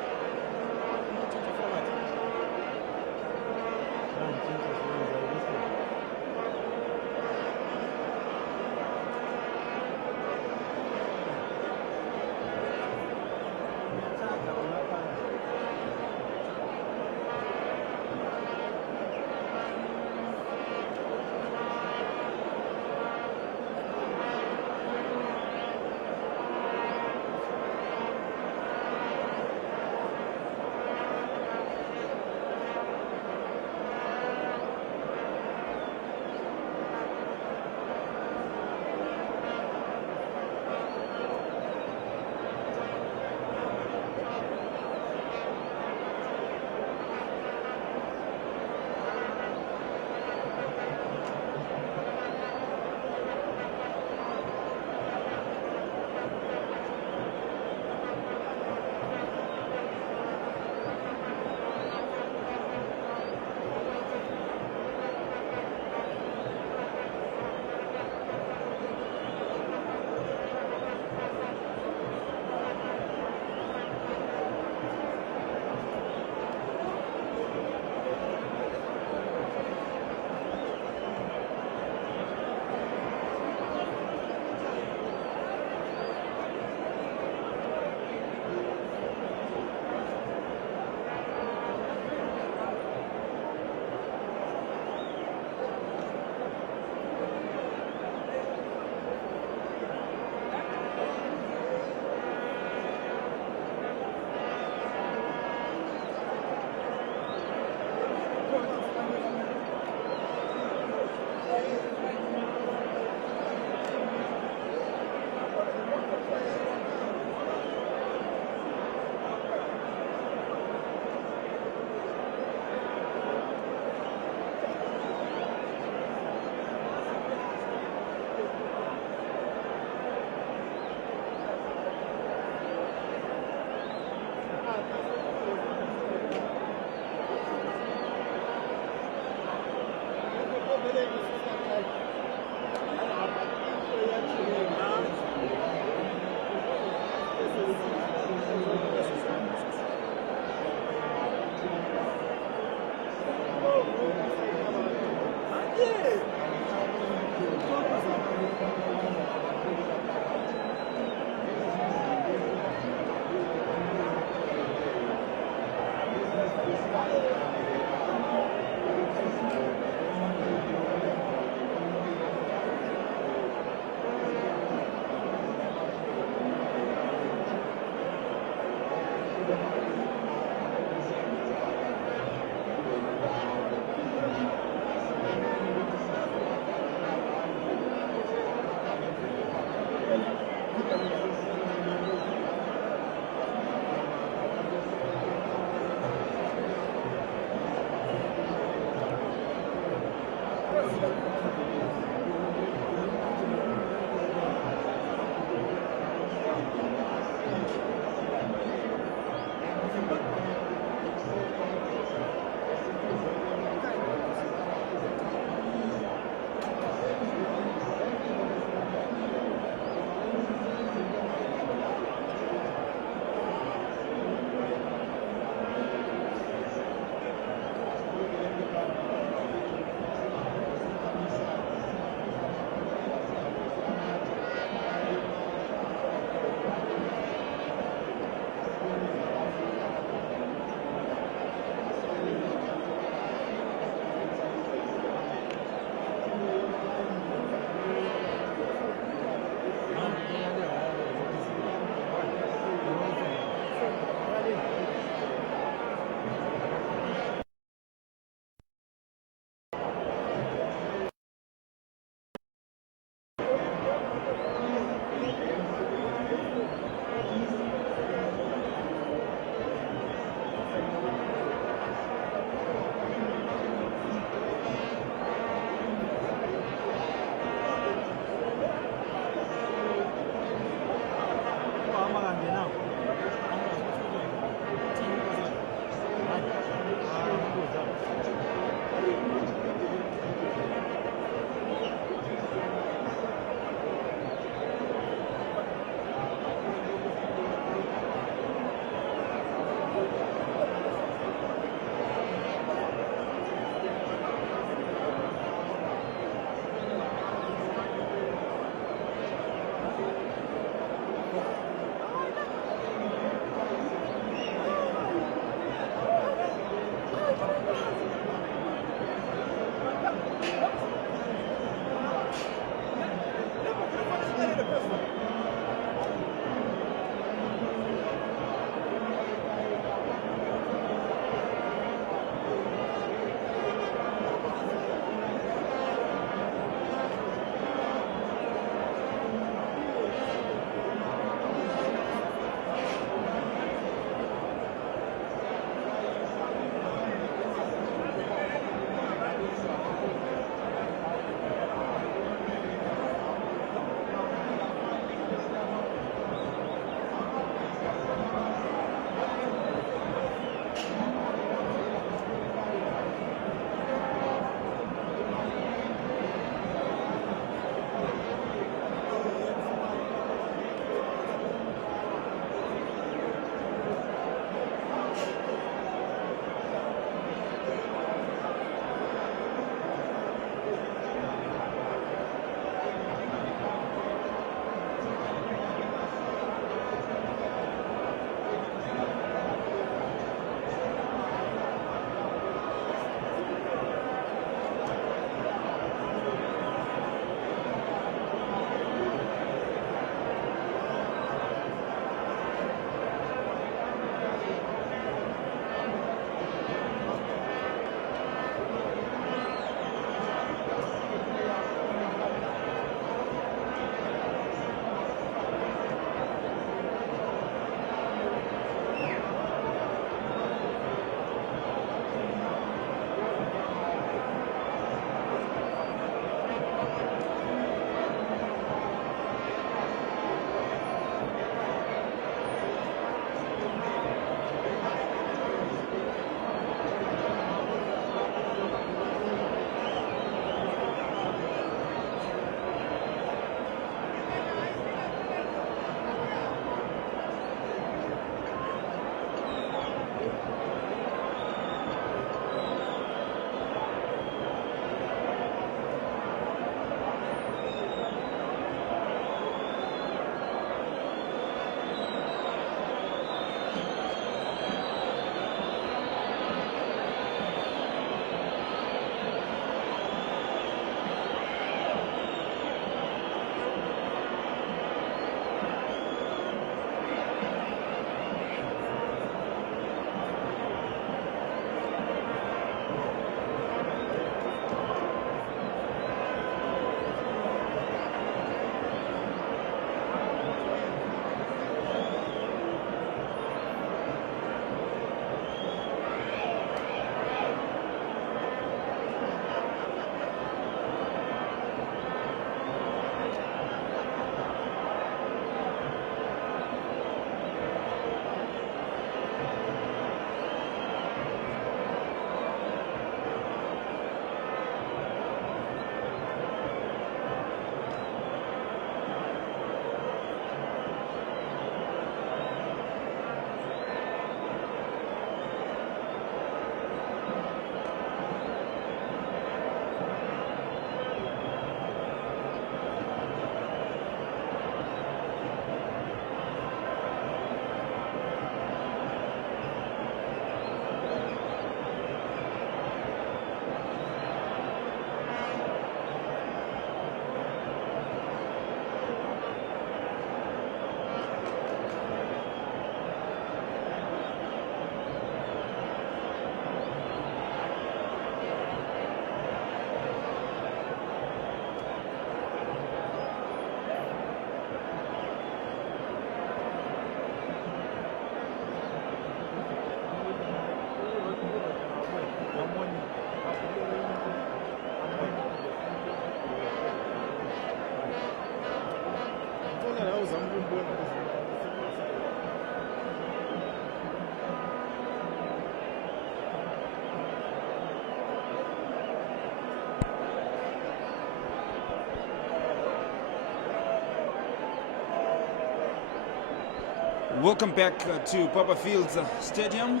Welcome back to Papa Fields Stadium,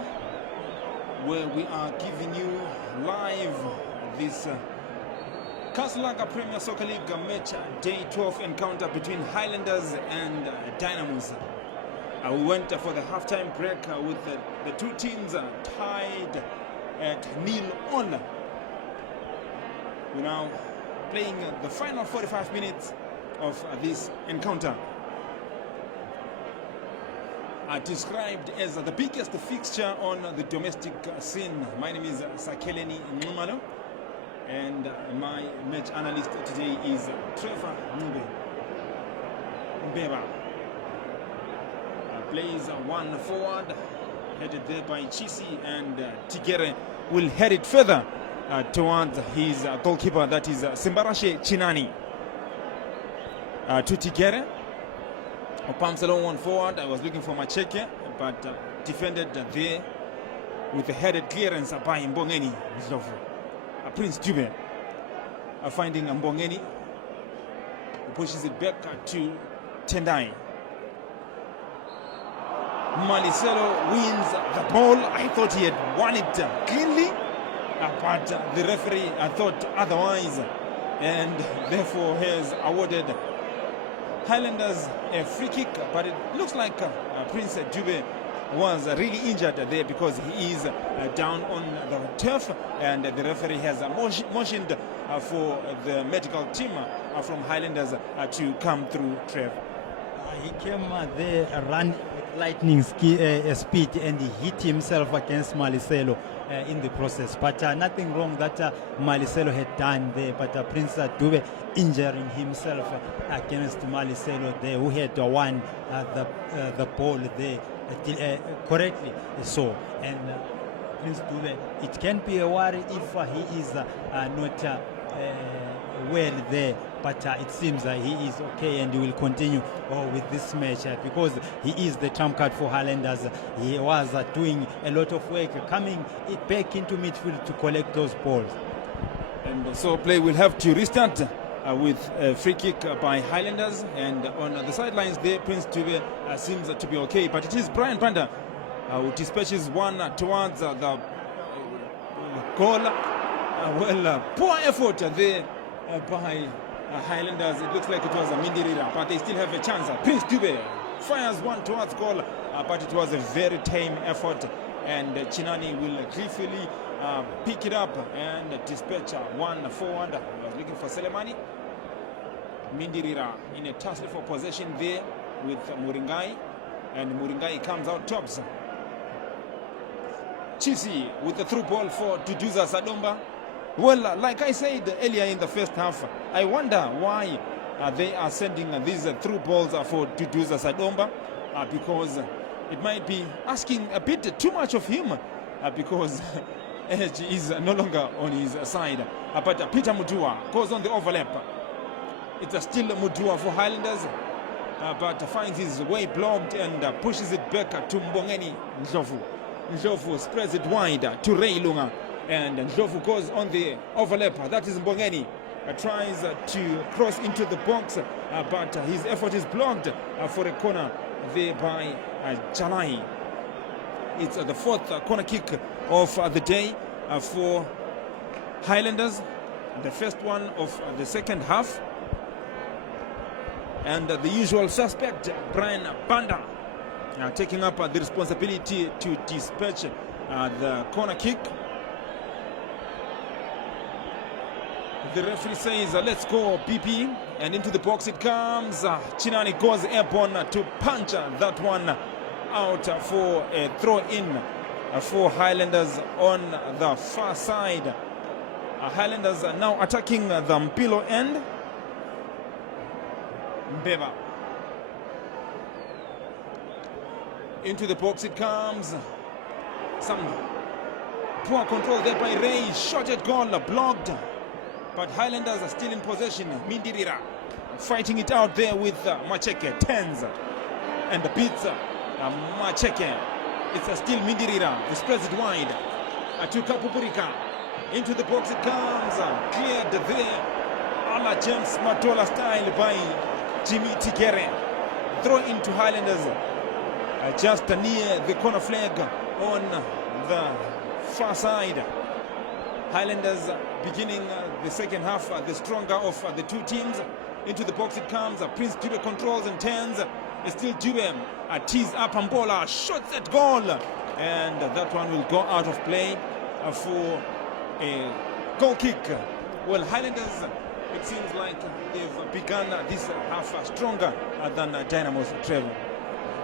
where we are giving you live this Casablanca Premier Soccer League match day 12 encounter between Highlanders and Dynamos. We went for the halftime break with the two teams tied at 0-0. We're now playing the final 45 minutes of this encounter. Described as the biggest fixture on the domestic scene. My name is Sakeleni Numalo, and my match analyst today is Trevor Mbeba. Plays one forward, headed there by Chisi, and Tigere will head it further towards his goalkeeper, that is Simbarashe Chinani. To Tigere. Pumps along one forward. I was looking for Macheke, but defended there with a headed clearance by Mbongeni. Prince Dube finding Mbongeni, who pushes it back to Tendai. Maliselo wins the ball. I thought he had won it cleanly, but the referee thought otherwise, and therefore has awarded Highlanders a free kick. But it looks like Prince Dube was really injured there, because he is down on the turf, and the referee has motioned for the medical team from Highlanders to come through. Trev, he came there, ran with lightning speed, and he hit himself against Maliselo in the process. But nothing wrong that Maliselo had done there, but Prince Dube injuring himself against Maliselo there, who had won the ball there correctly. So, and Prince Dube, it can be a worry if he is not well there, but it seems he is okay, and he will continue with this match because he is the trump card for Highlanders. He was doing a lot of work, coming back into midfield to collect those balls. And so play will have to restart with a free kick by Highlanders, and on the sidelines there, Prince Dube seems to be okay, but it is Brian Banda who dispatches one towards the goal. Poor effort there by Highlanders. It looks like it was a Mindirira, but they still have a chance. Prince Dube fires one towards goal, but it was a very tame effort, and Chinani will gleefully pick it up and dispatch one forward. I was looking for Selemani. Mindirira in a tussle for possession there with Muringai, and Muringai comes out tops. Chisi with the through ball for Duduza Sadomba. Well, like I said earlier in the first half, I wonder why they are sending these through balls for Duduza Sadomba, because it might be asking a bit too much of him, because energy is no longer on his side. But Peter Mutua goes on the overlap. It's still Mutua for Highlanders, but finds his way blocked and pushes it back to Mbongeni Ndlovu. Ndlovu spreads it wide to Ray Lunga, and Ndlovu goes on the overlap. That is Mbongeni. Tries to cross into the box, but his effort is blocked for a corner there by Jalai. It's the fourth corner kick of the day for Highlanders, the first one of the second half. And the usual suspect, Brian Banda, taking up the responsibility to dispatch the corner kick. The referee says, let's go, BP. And into the box it comes. Chinani goes airborne to punch that one out for a throw-in for Highlanders on the far side. Highlanders are now attacking the Mpilo end. Mbeba. Into the box it comes. Some poor control there by Ray. Shot at goal, blocked. But Highlanders are still in possession. Mindirira fighting it out there with Macheke. Tens and beats Macheke. It's still Mindirira who spreads it wide to Kapupurika. Into the box it comes. Cleared there. A la James Matola style by Jimmy Tigere. Throw into Highlanders. just near the corner flag on the far side. Highlanders beginning the second half, the stronger of the two teams. Into the box it comes. Prince Dube controls and turns. It's still Dube. Tees up Mbola, shots at goal. And that one will go out of play for a goal kick. Well, Highlanders, it seems like they've begun this half stronger than Dynamos, Trevor.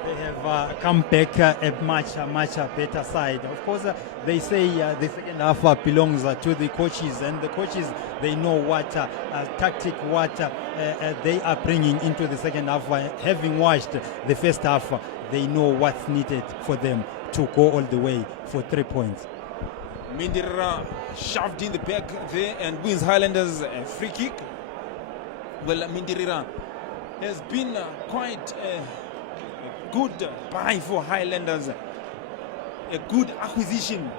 They have come back a much better side. Of course, they say the second half belongs to the coaches, and the coaches, they know what tactic, what they are bringing into the second half. Having watched the first half, they know what's needed for them to go all the way for 3 points. Mindirira shoved in the back there and wins Highlanders a free kick. Well, Mindirira has been quite a good buy for Highlanders, a good acquisition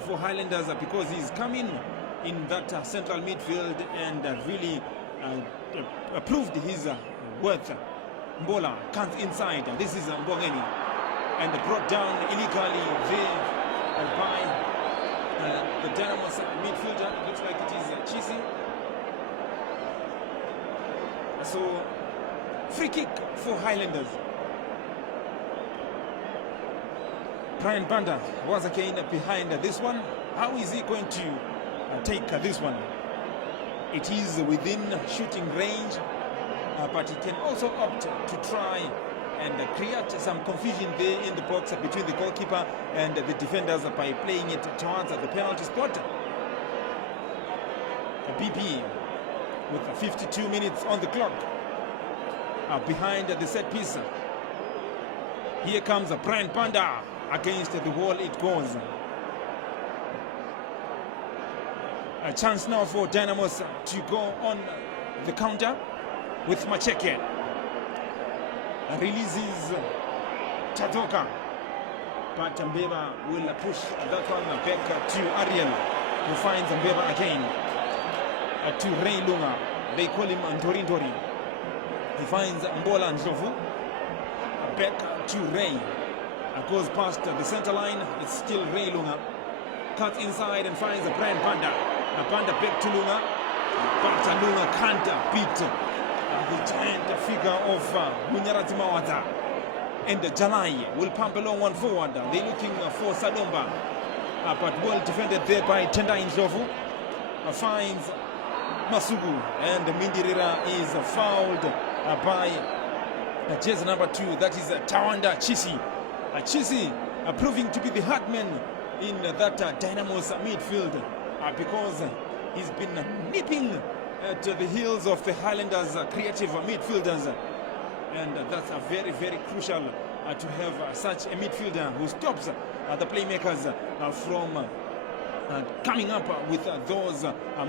for Highlanders, because he's coming in that central midfield and really proved his worth. Mbola comes inside. This is Mbongeni, and brought down illegally there by the Dynamos midfielder. It looks like it is Chisi. So free kick for Highlanders. Brian Banda was again behind this one. How is he going to take this one? It is within shooting range, but he can also opt to try and create some confusion there in the box between the goalkeeper and the defenders by playing it towards the penalty spot. BP with 52 minutes on the clock behind the set piece. Here comes Brian Banda. Against the wall it goes. A chance now for Dynamos to go on the counter with Macheke. Releases Chatoka, but Mbeba will push that one back to Ariel, who finds Mbeba again. To Ray Lunga, they call him Ntori. He finds Mbola Njovu, back to Ray. Goes past the center line. It's still Ray Lunga. Cuts inside and finds a Brian Panda. Panda back to Lunga. But Lunga can't beat the giant figure of Munyarati Mawata. And Jalai will pump along one forward. They're looking for Sadomba. But well defended there by Tenda Injovu. Finds Masugu. And Mindirira is fouled by jersey number 2. That is Tawanda Chisi. Chisi proving to be the hard man in that Dynamos midfield, because he's been nipping at the heels of the Highlanders' creative midfielders, and that's very crucial to have such a midfielder who stops the playmakers from coming up with those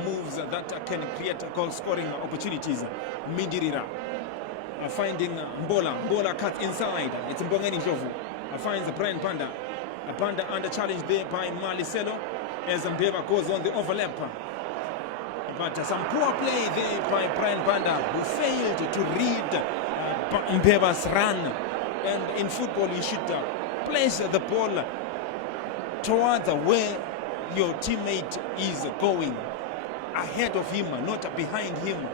moves that can create goal scoring opportunities. Mindirira finding Mbola cuts inside. It's Mbongeni Njovu. Finds Brian Panda. Panda under challenge there by Maliselo as Mbeba goes on the overlap. But some poor play there by Brian Panda, who failed to read Mbeba's run. And in football, you should place the ball towards where your teammate is going, ahead of him, not behind him.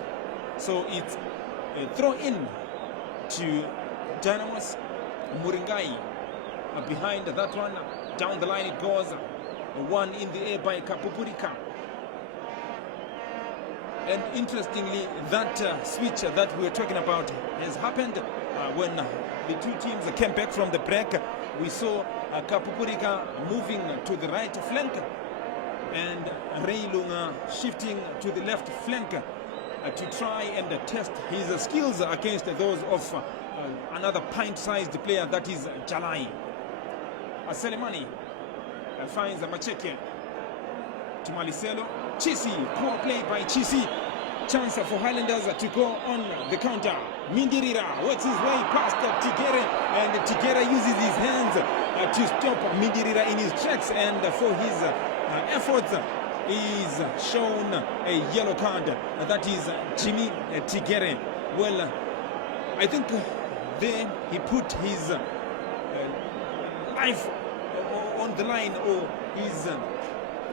So it's a throw in to Dynamos. Muringai behind that one, down the line it goes. One in the air by Kapupurika. And interestingly, that switch that we were talking about has happened when the two teams came back from the break. We saw Kapupurika moving to the right flank and Ray Lunga shifting to the left flank to try and test his skills against those of another pint-sized player, that is Jalai. Selemani finds Macheke to Maliselo. Chisi, poor play by Chisi. Chance for Highlanders to go on the counter. Mindirira works his way past Tigere, and Tigere uses his hands to stop Mindirira in his tracks, and for his efforts is shown a yellow card. That is Jimmy Tigere. Well, I think there he put his life on the line, or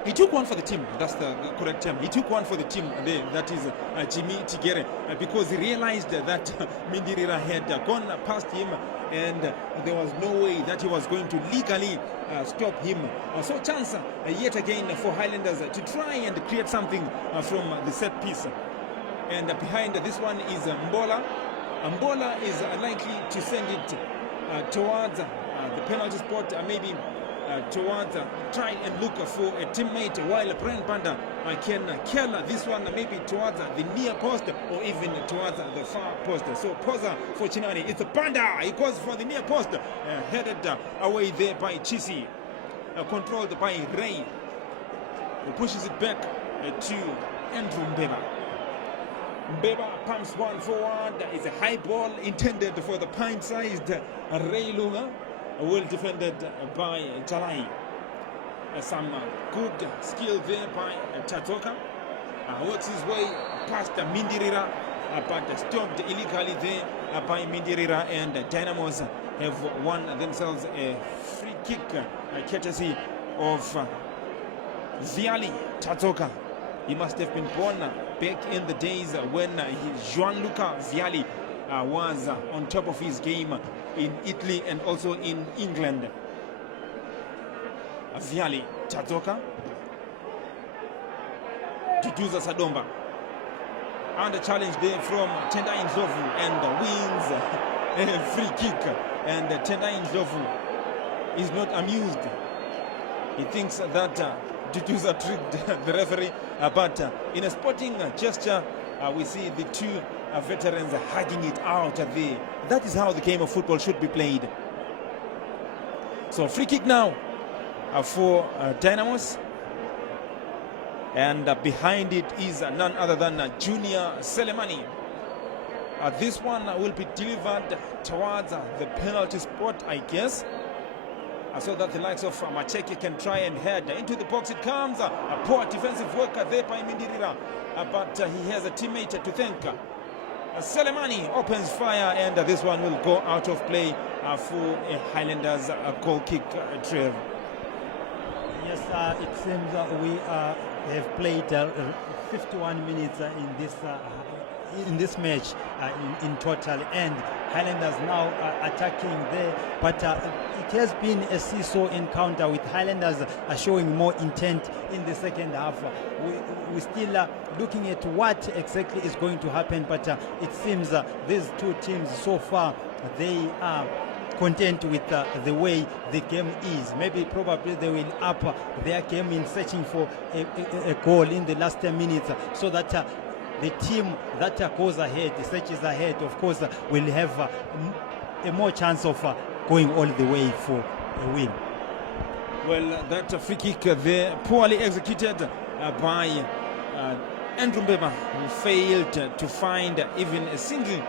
he took one for the team. That's the correct term. He took one for the team there. That is Jimmy Tigere, because he realized that Mindirira had gone past him, and there was no way that he was going to legally stop him. So chance yet again for Highlanders to try and create something from the set piece. And behind this one is Mbola. Mbola is likely to send it towards the penalty spot, maybe towards try and look for a teammate, while Brian Banda can kill this one maybe towards the near post or even towards the far post. So poser for Chinani, it's Banda. He goes for the near post, headed away there by Chisi, controlled by Ray, who pushes it back to Andrew Mbeba. Mbeba pumps one forward. It's a high ball intended for the pint-sized Ray Lunga, well defended by Jalai. Some good skill there by Tatoka. Works his way past Mindirira, but stopped illegally there by Mindirira, and Dynamos have won themselves a free kick courtesy of Viali Tatoka. He must have been born back in the days when Gianluca Viali was on top of his game in Italy and also in England. Viali Tatoka to Juza Sadomba, and a challenge there from Tendai Ndlovu, and wins a free kick. And Tendai Ndlovu is not amused. He thinks that Duduza tricked the referee, but in a sporting gesture, we see the two veterans hugging it out there. That is how the game of football should be played. So free kick now for Dynamos, and behind it is none other than Junior Selemani. This one will be delivered towards the penalty spot, I guess, so that the likes of Macheke can try and head into the box. It comes, a poor defensive work there by Mindirira, but he has a teammate to thank. Selemani opens fire, and this one will go out of play for a Highlanders goal kick. Trev. Yes, it seems we have played 51 minutes in this match in total, and Highlanders now attacking there, but it has been a seesaw encounter, with Highlanders showing more intent in the second half. We're still looking at what exactly is going to happen, but it seems these two teams so far, they are content with the way the game is. Maybe probably they will up their game in searching for a goal in the last 10 minutes, so that the team that goes ahead, searches ahead, of course, will have a more chance of going all the way for a win. Well, that free kick there, poorly executed by Andrew Mbeba, who failed to find even a single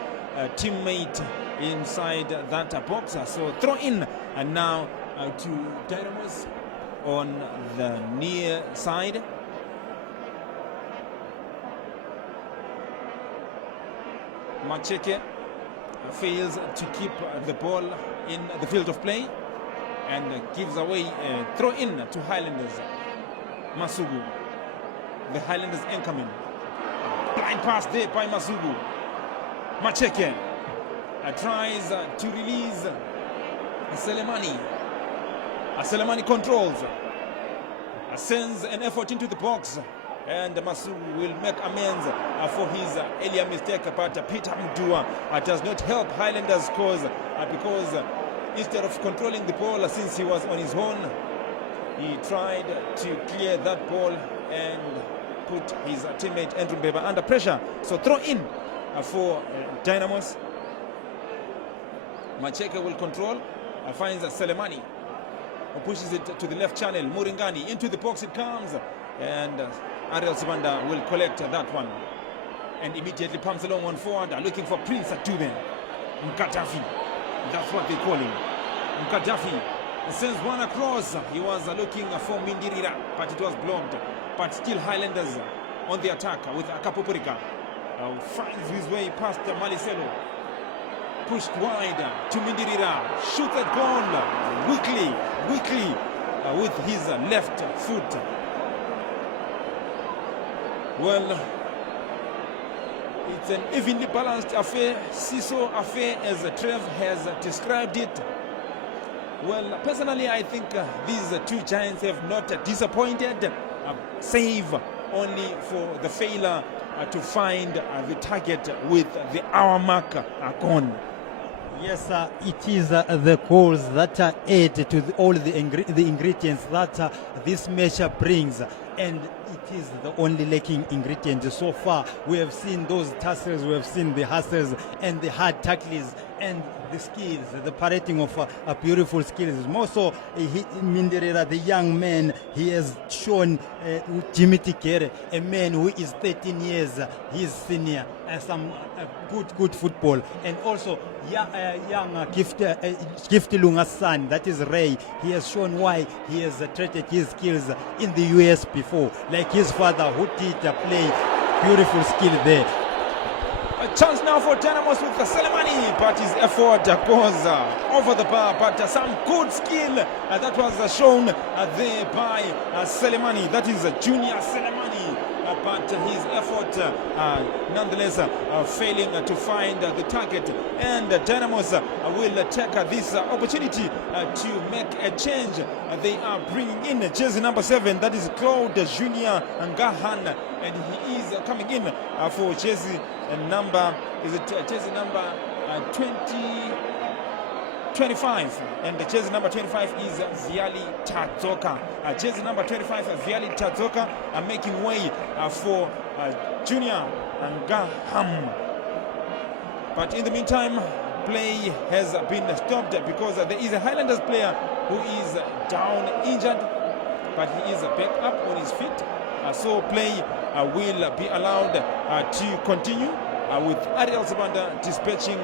teammate inside that box. So throw in now to Dynamos on the near side. Macheke fails to keep the ball in the field of play and gives away a throw in to Highlanders. Masugu, the Highlanders incoming. Blind pass there by Masugu. Macheke tries to release Selemani. Selemani controls, sends an effort into the box, and Masugu will make amends for his earlier mistake, but Peter Mdua does not help Highlanders' cause, because instead of controlling the ball since he was on his own, he tried to clear that ball and put his teammate Andrew Mbeba under pressure. So throw in for Dynamos. Macheke will control, finds Selemani, pushes it to the left channel. Muringani into the box it comes, and Ariel Sibanda will collect that one and immediately pumps along one forward, looking for Prince Atube. Mkadafi, that's what they call him. Mkadafi sends one across. He was looking for Mindirira, but it was blocked. But still Highlanders on the attack with Akapopurika. Finds his way past Maliselo. pushed wide to Mindirira, shoots at goal, weakly with his left foot. Well, it's an evenly balanced affair, seesaw affair, as Trev has described it. Well, personally, I think these two giants have not disappointed, save only for the failure to find the target with the hour mark gone. Yes, it is the goals that add to all the ingredients that this match brings, and it is the only lacking ingredient so far. We have seen those tussles, we have seen the hustles and the hard tackles and the skills, the parading of beautiful skills. More so, Mindirira, the young man, he has shown Jimmy Tikere, a man who is 13 years, his senior, and some good football. And also, young Gift Lunga's son, that is Ray, he has shown why he has traded his skills in the US before, like his father who did play beautiful skill there. A chance now for Dynamos with Selemani, but his effort goes over the bar, but some good skill that was shown there by Selemani, that is Junior Selemani, but his effort nonetheless failing to find the target, and Dynamos will take this opportunity to make a change. They are bringing in jersey number 7, that is Claude Junior Ngahan, and he is coming in for jersey number, is it jersey number 25, and the jersey number 25 is Viali Tadzoka. Jersey number 25, Viali Tadzoka, making way for Junior Ngaham. But in the meantime, play has been stopped because there is a Highlanders player who is down injured, but he is back up on his feet. So play will be allowed to continue with Ariel Zabanda dispatching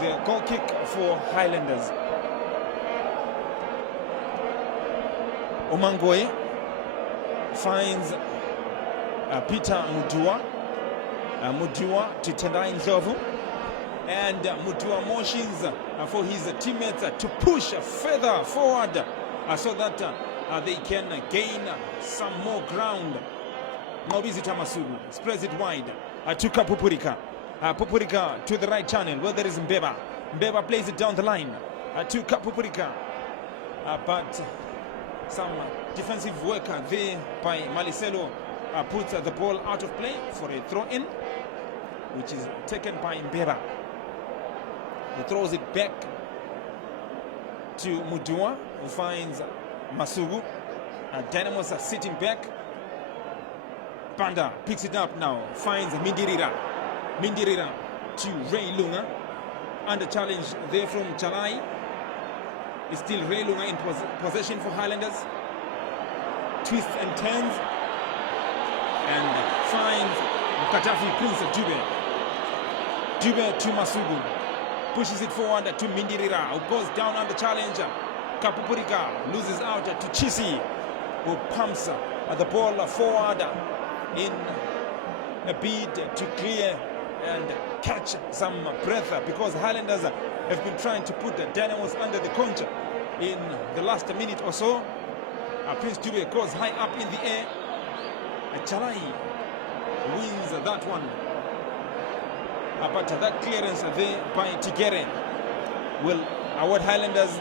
the goal kick for Highlanders. Omangoe finds Peter Mudua. Mudua to Tendai Nzovu, and Mudua motions for his teammates to push further forward so that they can gain some more ground. Maurizi Tamasugu spreads it wide to Kapupurika. Pupurika to the right channel where there is Mbeba. Mbeba plays it down the line to Kapupurika. But some defensive work there by Maliselo puts the ball out of play for a throw-in, which is taken by Mbeba. He throws it back to Mudua, who finds Masugu. Dynamos are sitting back. Panda picks it up now, finds Mindirira. Mindirira to Ray Lunga. Under challenge there from Chalai. It's still Ray Lunga in possession for Highlanders. Twists and turns. And finds Katafi Prince Dube. Dube to Masugu. Pushes it forward to Mindirira, who goes down under challenge. Kapupurika loses out to Chisi, who pumps the ball forward in a bid to clear and catch some breath, because Highlanders have been trying to put the Dynamos under the conch in the last minute or so. Prince Dube goes high up in the air. Chalai wins that one. But that clearance there by Tigere will award Highlanders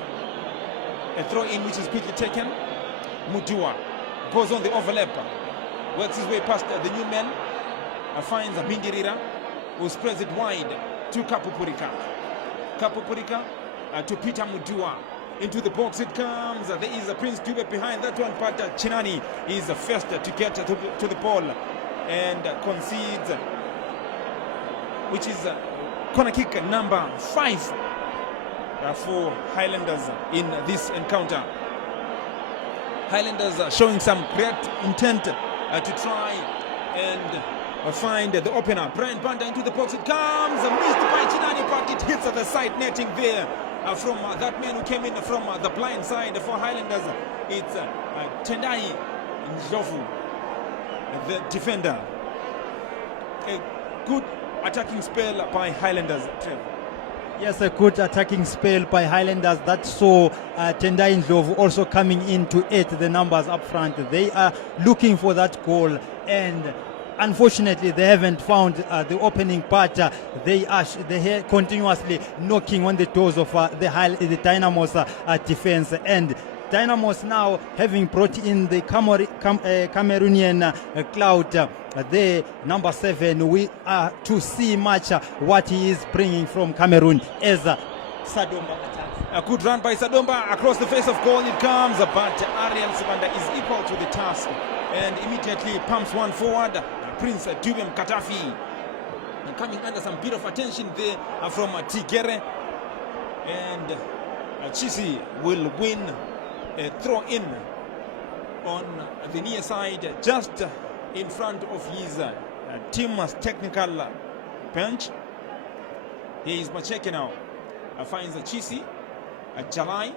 a throw-in, which is quickly taken. Mudua goes on the overlap, works his way past the new man, finds Mindirira, who spreads it wide to Kapupurika. Kapupurika to Peter Mudua. Into the box it comes. There is a Prince Dube behind that one, but Chinani is the first to get to the ball and concedes, which is corner kick number 5 for Highlanders in this encounter. Highlanders showing some great intent to try and find the opener. Brian Banda into the box it comes, missed by Chinani, but it hits the side netting there from that man who came in from the blind side for Highlanders. It's Tendai Njovu, the defender. A good attacking spell by Highlanders. Yes, a good attacking spell by Highlanders that saw Tendai Ndlovu also coming in to aid the numbers up front. They are looking for that goal, and unfortunately they haven't found the opening, but they are continuously knocking on the doors of the Dynamos defense. And Dynamos now having brought in the Cameroonian Cloud, the number 7. We are to see much what he is bringing from Cameroon as Sadomba attacks. A good run by Sadomba across the face of goal. It comes, but Ariel Sibanda is equal to the task and immediately pumps one forward. Prince Dubem Katafi coming under some bit of attention there from Tigere, and Chisi will win a throw-in on the near side, just in front of his team's technical bench. Here is Macheke now. Finds Chisi, Jalai.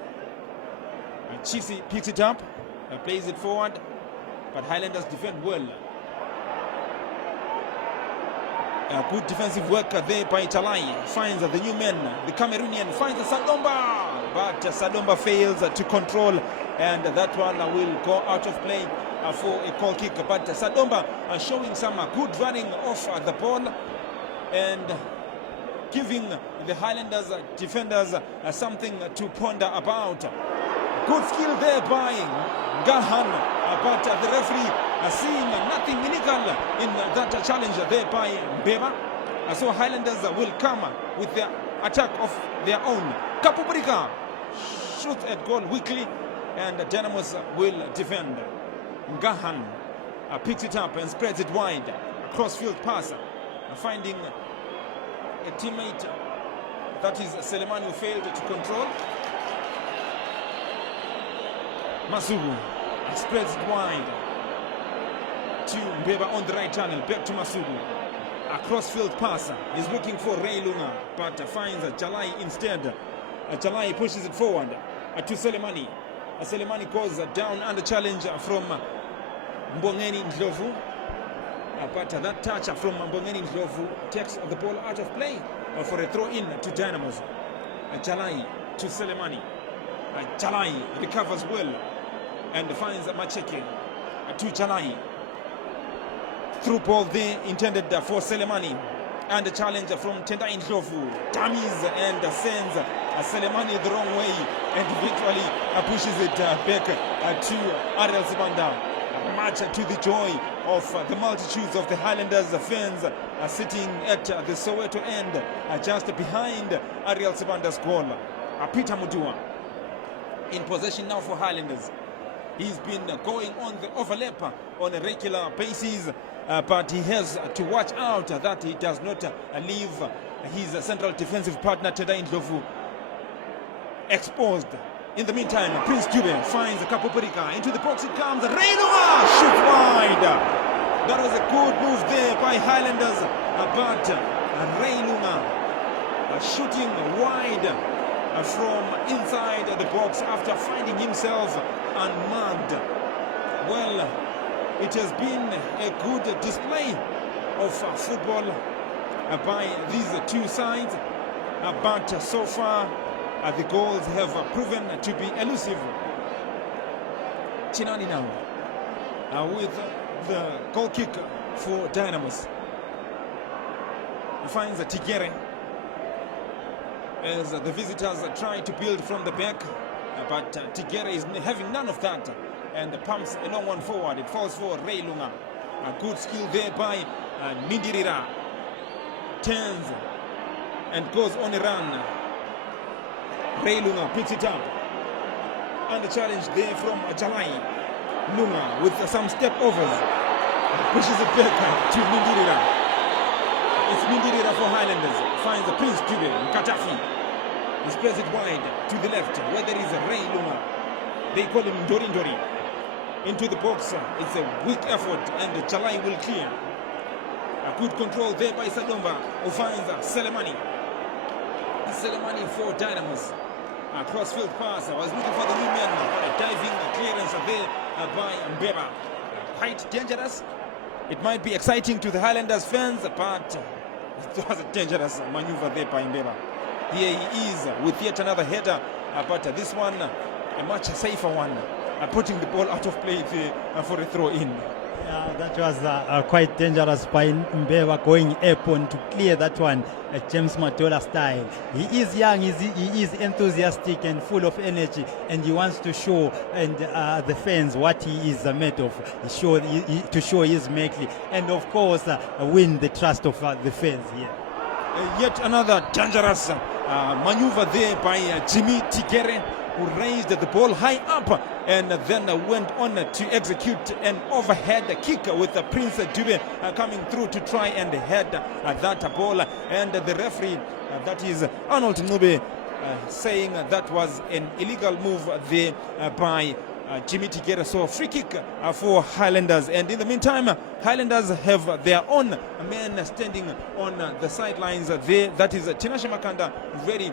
Chisi picks it up, plays it forward, but Highlanders defend well. Good defensive work there by Jalai. Finds the new man, the Cameroonian, finds Sadomba, but Sadomba fails to control, and that one will go out of play for a goal kick. But Sadomba showing some good running off the ball and giving the Highlanders defenders something to ponder about. Good skill there by Gahan, but the referee seeing nothing illegal in that challenge there by Mbeba. So Highlanders will come with their attack of their own. Kapubrika shoots at goal weakly, and Dynamos will defend. Gahan picks it up and spreads it wide. Crossfield pass, finding a teammate, that is Selemani, who failed to control. Masugu spreads it wide to Mbeba on the right channel, back to Masugu. A crossfield pass is looking for Ray Lunga, but finds Jalai instead. Jalai pushes it forward to Selemani. Selemani goes down under challenge from Mbongeni Ndlovu, but that touch from Mbongeni Ndlovu takes the ball out of play for a throw-in to Dynamos. Jalai to Selemani. Jalai recovers well and finds Macheke to Jalai. Through ball there intended for Selemani, and a challenge from Tendai Ndlovu. Dummies and sends Selemani the wrong way, and eventually pushes it back to Ariel Sibanda. Much to the joy of the multitudes of the Highlanders fans sitting at the Soweto end, just behind Ariel Sibanda's goal. Peter Mudua in possession now for Highlanders. He's been going on the overlap on a regular basis, but he has to watch out that he does not leave his central defensive partner Tendai Ndlovu exposed. In the meantime, Prince Dube finds Kapoperika. Into the box it comes. Reynolds shoots wide. That was a good move there by Highlanders, but Reynolds shooting wide from inside the box after finding himself unmarked. Well, it has been a good display of football by these two sides, but so far the goals have proven to be elusive. Chinani now with the goal kick for Dynamos. He finds Tigere as the visitors try to build from the back, but Tigere is having none of that and pumps a long one forward. It falls for Ray Lunga. A good skill there by Mindirira. Turns and goes on a run. Ray Lunga picks it up. And the challenge there from Jalai. Lunga with some step overs. Pushes it back to Mindirira. It's Mindirira for Highlanders. Finds the Prince Dube, Katafi. He spreads it wide to the left where there is Ray Lunga. They call him Ndori. Into the box. It's a weak effort and Jalai will clear. A good control there by Sadomba, who finds Selemani. Selemani for Dynamos. A crossfield pass. I was looking for the new man, but a diving clearance there by Mbeba. Quite dangerous. It might be exciting to the Highlanders fans, but it was a dangerous maneuver there by Mbeba. Here he is with yet another header, but this one a much safer one, putting the ball out of play for a throw-in. Yeah, that was quite dangerous by Mbeva going airborne to clear that one, James Matola style. He is young, he is enthusiastic and full of energy, and he wants to show the fans what he is made of. To show his making, and of course win the trust of the fans here. Yet another dangerous maneuver there by Jimmy Tigere, who raised the ball high up and then went on to execute an overhead kick with Prince Dube coming through to try and head that ball. And the referee, that is Arnold Nube, saying that was an illegal move there by Jimmy Tigere. So free kick for Highlanders. And in the meantime, Highlanders have their own men standing on the sidelines there. That is Tinashe Makanda, ready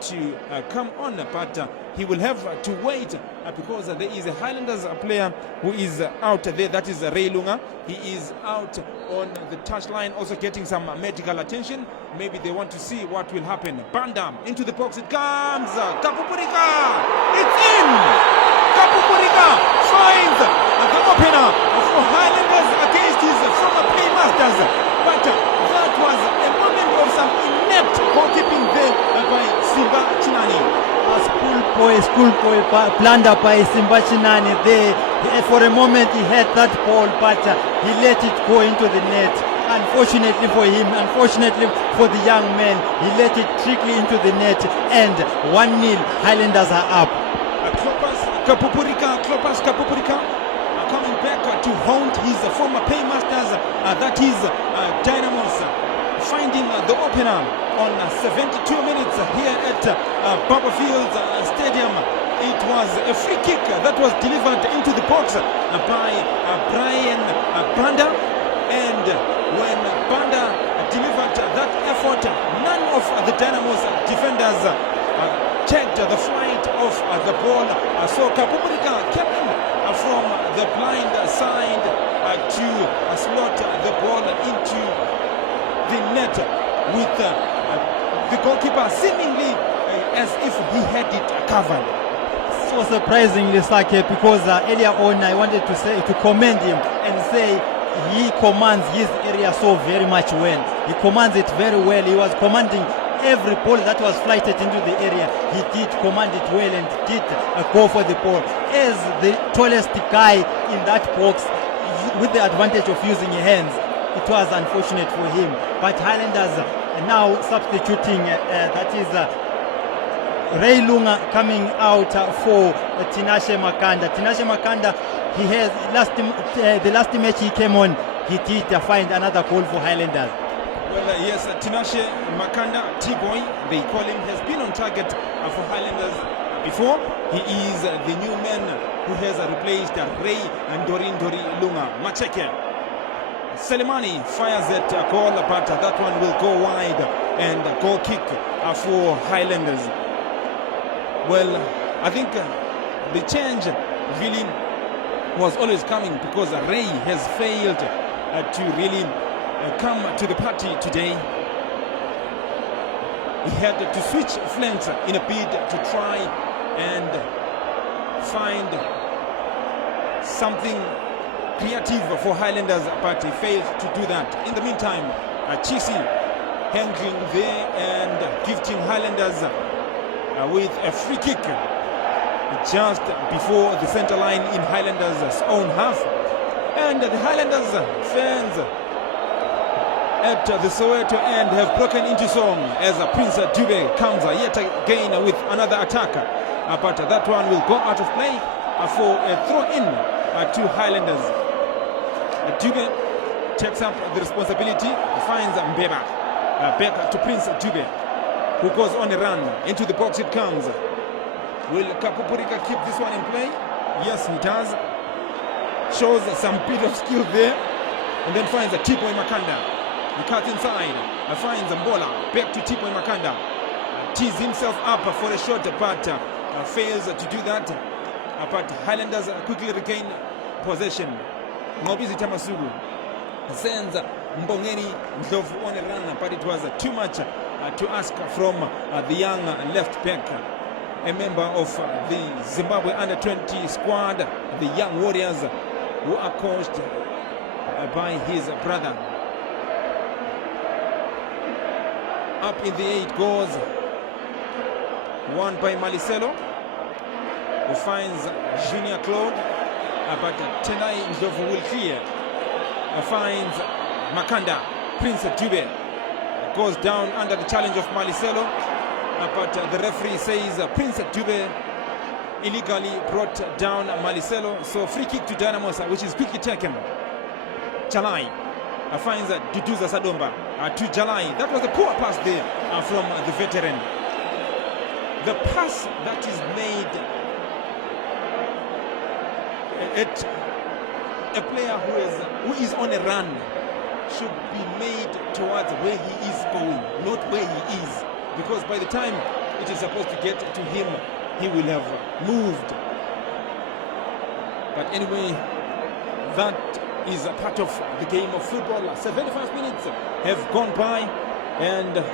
to come on, but he will have to wait because there is a Highlanders player who is out there. That is Ray Lunga. He is out on the touchline, also getting some medical attention. Maybe they want to see what will happen. Banda into the box. It comes. Kapupurika. It's in. Kapupurika finds the opener for Highlanders against his former paymasters. But that was a moment of some inept goalkeeping there by Simba Chinani. Schoolboy blunder by Simba Chinani there. For a moment he had that ball, but he let it go into the net. Unfortunately for him, unfortunately for the young man, he let it trickle into the net, and 1-0 Highlanders are up. Klopas Kapupurika coming back to haunt his former paymasters, that is Dynamos, finding the opener on 72 minutes here at Barberfield Stadium. It was a free kick that was delivered into the box by Brian Banda, and when Banda delivered that effort, none of the Dynamos defenders checked the flight of the ball. So Kapupurika kept him from the blind side to slot the ball into the net with the goalkeeper seemingly as if he had it covered. So surprisingly, Sake, because earlier on I wanted to commend him and say he commands his area so very much well. He commands it very well. He was commanding every ball that was flighted into the area. He did command it well and did go for the ball. As the tallest guy in that box, with the advantage of using hands, it was unfortunate for him. But Highlanders now substituting, that is Ray Lunga coming out for Tinashe Makanda. Tinashe Makanda, he has the last match he came on, he did find another goal for Highlanders. Well, yes, Tinashe Makanda, T-Boy, they call him, has been on target for Highlanders before. He is the new man who has replaced Ray and Dori Lunga. Macheke Selemani fires at a goal, but that one will go wide, and goal kick for Highlanders. Well, I think the change really was always coming because Ray has failed to really come to the party today. He had to switch flanks in a bid to try and find something creative for Highlanders, but he failed to do that. In the meantime, Chisi handling there and gifting Highlanders with a free kick just before the center line in Highlanders' own half. And the Highlanders fans at the Soweto end have broken into song as Prince Dube comes yet again with another attack, but that one will go out of play for a throw-in to Highlanders. Dube takes up the responsibility, finds Mbeba back to Prince Dube, who goes on a run into the box. It comes. Will Kapupurika keep this one in play? Yes, he does. Shows some bit of skill there, and then finds a T-Boy Makanda. He cuts inside, finds Mbola, back to T-Boy Makanda. Tees himself up for a shot, but fails to do that. But Highlanders quickly regain possession. Ngobizi Tamasugu sends Mbongeni Ndlovu on a run, but it was too much to ask from the young left back, a member of the Zimbabwe under-20 squad, the Young Warriors, who are coached by his brother. Up in the 8 goes one by Maliselo, who finds Junior Claude, but Tenai Ndlovu will clear. Finds Makanda. Prince Dube goes down under the challenge of Maliselo, but the referee says Prince Dube illegally brought down Maliselo, so free kick to Dynamos, which is quickly taken. Jalai finds Duduza Sadomba to Jalai. That was a poor pass there from the veteran. The pass that is made at a player who is on a run should be made towards where he is going, not where he is, because by the time it is supposed to get to him, he will have moved. But anyway, that is a part of the game of football. 75 minutes have gone by, and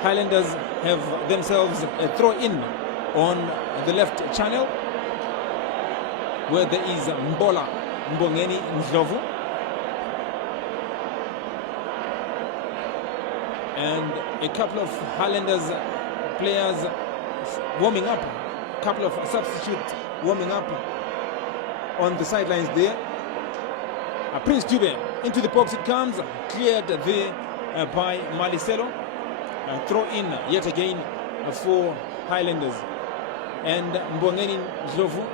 Highlanders have themselves a throw-in on the left channel, where there is Mbola Mbongeni Ndlovu and a couple of Highlanders players warming up, a couple of substitutes warming up on the sidelines there. Prince Dube into the box it comes, cleared there by Maliselo. Throw in yet again for Highlanders, and Mbongeni Ndlovu,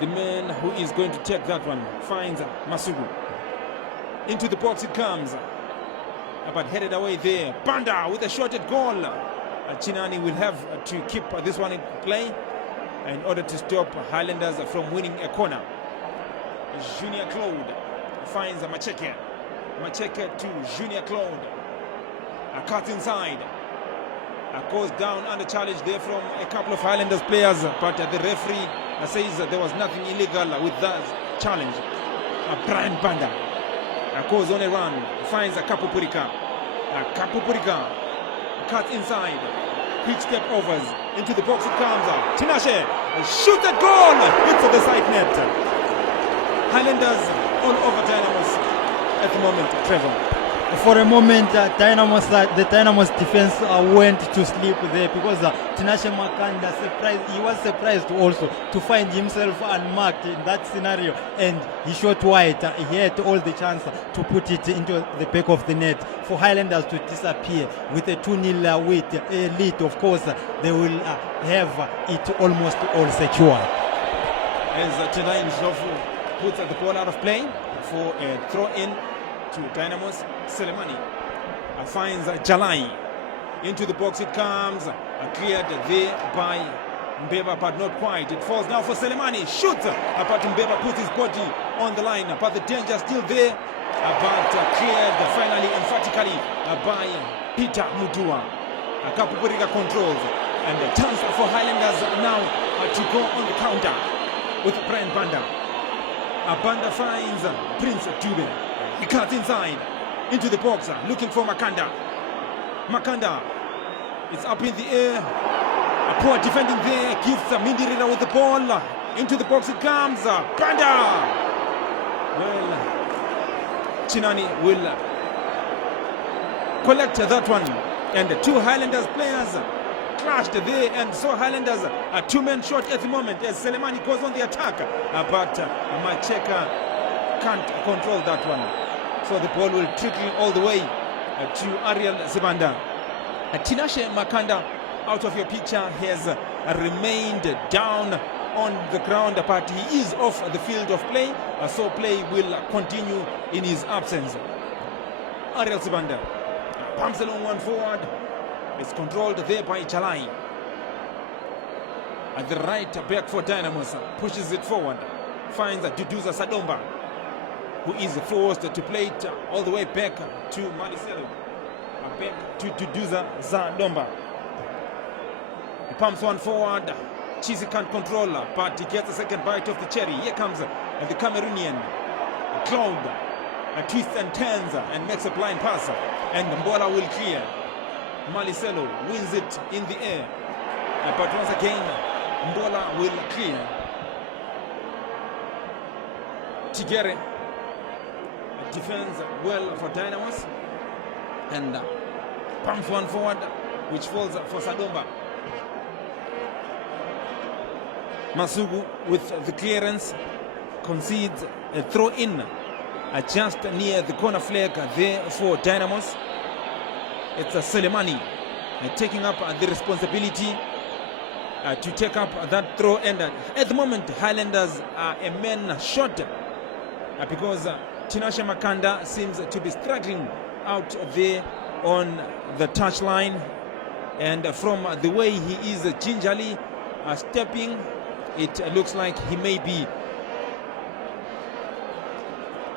the man who is going to take that one, finds Masugu. Into the box it comes, but headed away there. Banda with a shot at goal. Chinani will have to keep this one in play in order to stop Highlanders from winning a corner. Junior Claude finds Macheke. Macheke to Junior Claude. Cuts inside. Goes down under challenge there from a couple of Highlanders players, but the referee says there was nothing illegal with that challenge. Brian Banda goes on a run, finds Kapupurika. Kapupurika cuts inside, quick step overs, into the box it comes. Tinashe shoots at goal, hits the side net. Highlanders all over Dynamos at the moment, Trevor. For a moment, the Dynamos defense went to sleep there, because Tinashe Makanda was surprised also to find himself unmarked in that scenario, and he shot wide. He had all the chance to put it into the back of the net for Highlanders to disappear with a 2-0 lead. Of course, they will have it almost all secure. As Tenai Ndlovu puts the ball out of play for a throw-in to Dynamos. Selemani finds Jalai. Into the box it comes, cleared there by Mbeba, but not quite. It falls now for Selemani, shoots, but Mbeba puts his body on the line, but the danger still there, but cleared finally emphatically by Peter Mudua. Kapupurika controls, and a chance for Highlanders now to go on the counter with Brian Banda. Banda finds Prince Dube. He cuts inside into the box, looking for Makanda. Makanda, it's up in the air. A poor defending there, gives Mindirira with the ball. Into the box it comes. Banda! Well, Chinani will collect that one. And the two Highlanders players clashed there, and so Highlanders are two-men short at the moment as Selemani goes on the attack. But Macheka can't control that one. So the ball will trickle all the way to Ariel Zibanda. Tinashe Makanda, out of your picture, has remained down on the ground, but he is off the field of play, so play will continue in his absence. Ariel Zibanda pumps along one forward. It's controlled there by Jalai. At the right back for Dynamos, pushes it forward, finds Duduza Sadomba, who is forced to play it all the way back to Maliselo, back to Duduza Sadomba. He pumps one forward. Chisi can't control, but he gets a second bite of the cherry. Here comes the Cameroonian Claude. twists and turns and makes a blind pass, and Mbola will clear. Maliselo wins it in the air, but once again Mbola will clear. Tigere defends well for Dynamos and pumps one forward, which falls for Sadomba. Masugu with the clearance concedes a throw-in just near the corner flag there for Dynamos. It's Selemani taking up the responsibility to take up that throw, and at the moment Highlanders are a man short because Tinashe Makanda seems to be struggling out there on the touchline, and from the way he is gingerly stepping, it looks like he may be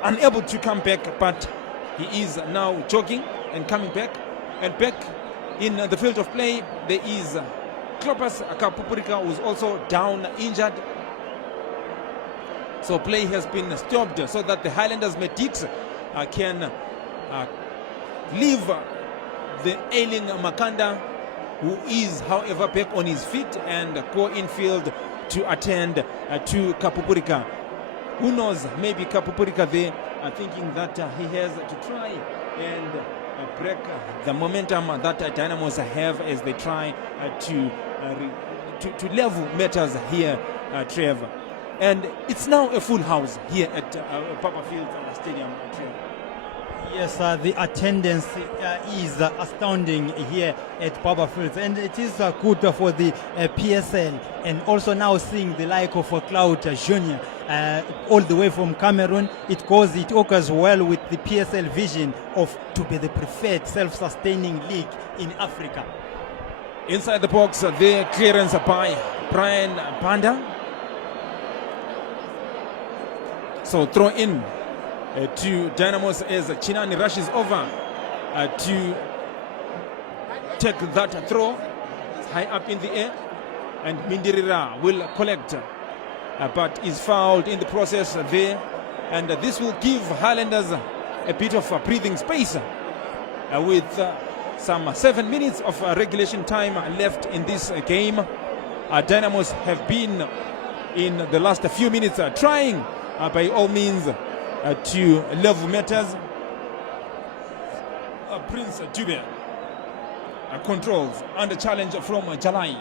unable to come back, but he is now jogging and coming back. And back in the field of play, there is Klopas Kapupurika, who is also down injured. So play has been stopped so that the Highlanders medics can leave the ailing Makanda, who is however back on his feet, and go infield to attend to Kapupurika. Who knows, maybe Kapupurika there thinking that he has to try and break the momentum that Dynamos have as they try to level matters here, Trevor. And it's now a full house here at Papa Field Stadium, Trevor. Yes, the attendance is astounding here at Papa Fields, and it is good for the PSL, and also now seeing the like of Cloud Junior all the way from Cameroon. It occurs well with the PSL vision of to be the preferred self-sustaining league in Africa. Inside the box, the clearance by Brian Panda. So throw in to Dynamos as Chinani rushes over to take that throw high up in the air, and Mindirira will collect, but is fouled in the process there, and this will give Highlanders a bit of breathing space with some 7 minutes of regulation time left in this game. Dynamos have been in the last few minutes trying by all means to level matters. Prince Dube controls under challenge from Jalai.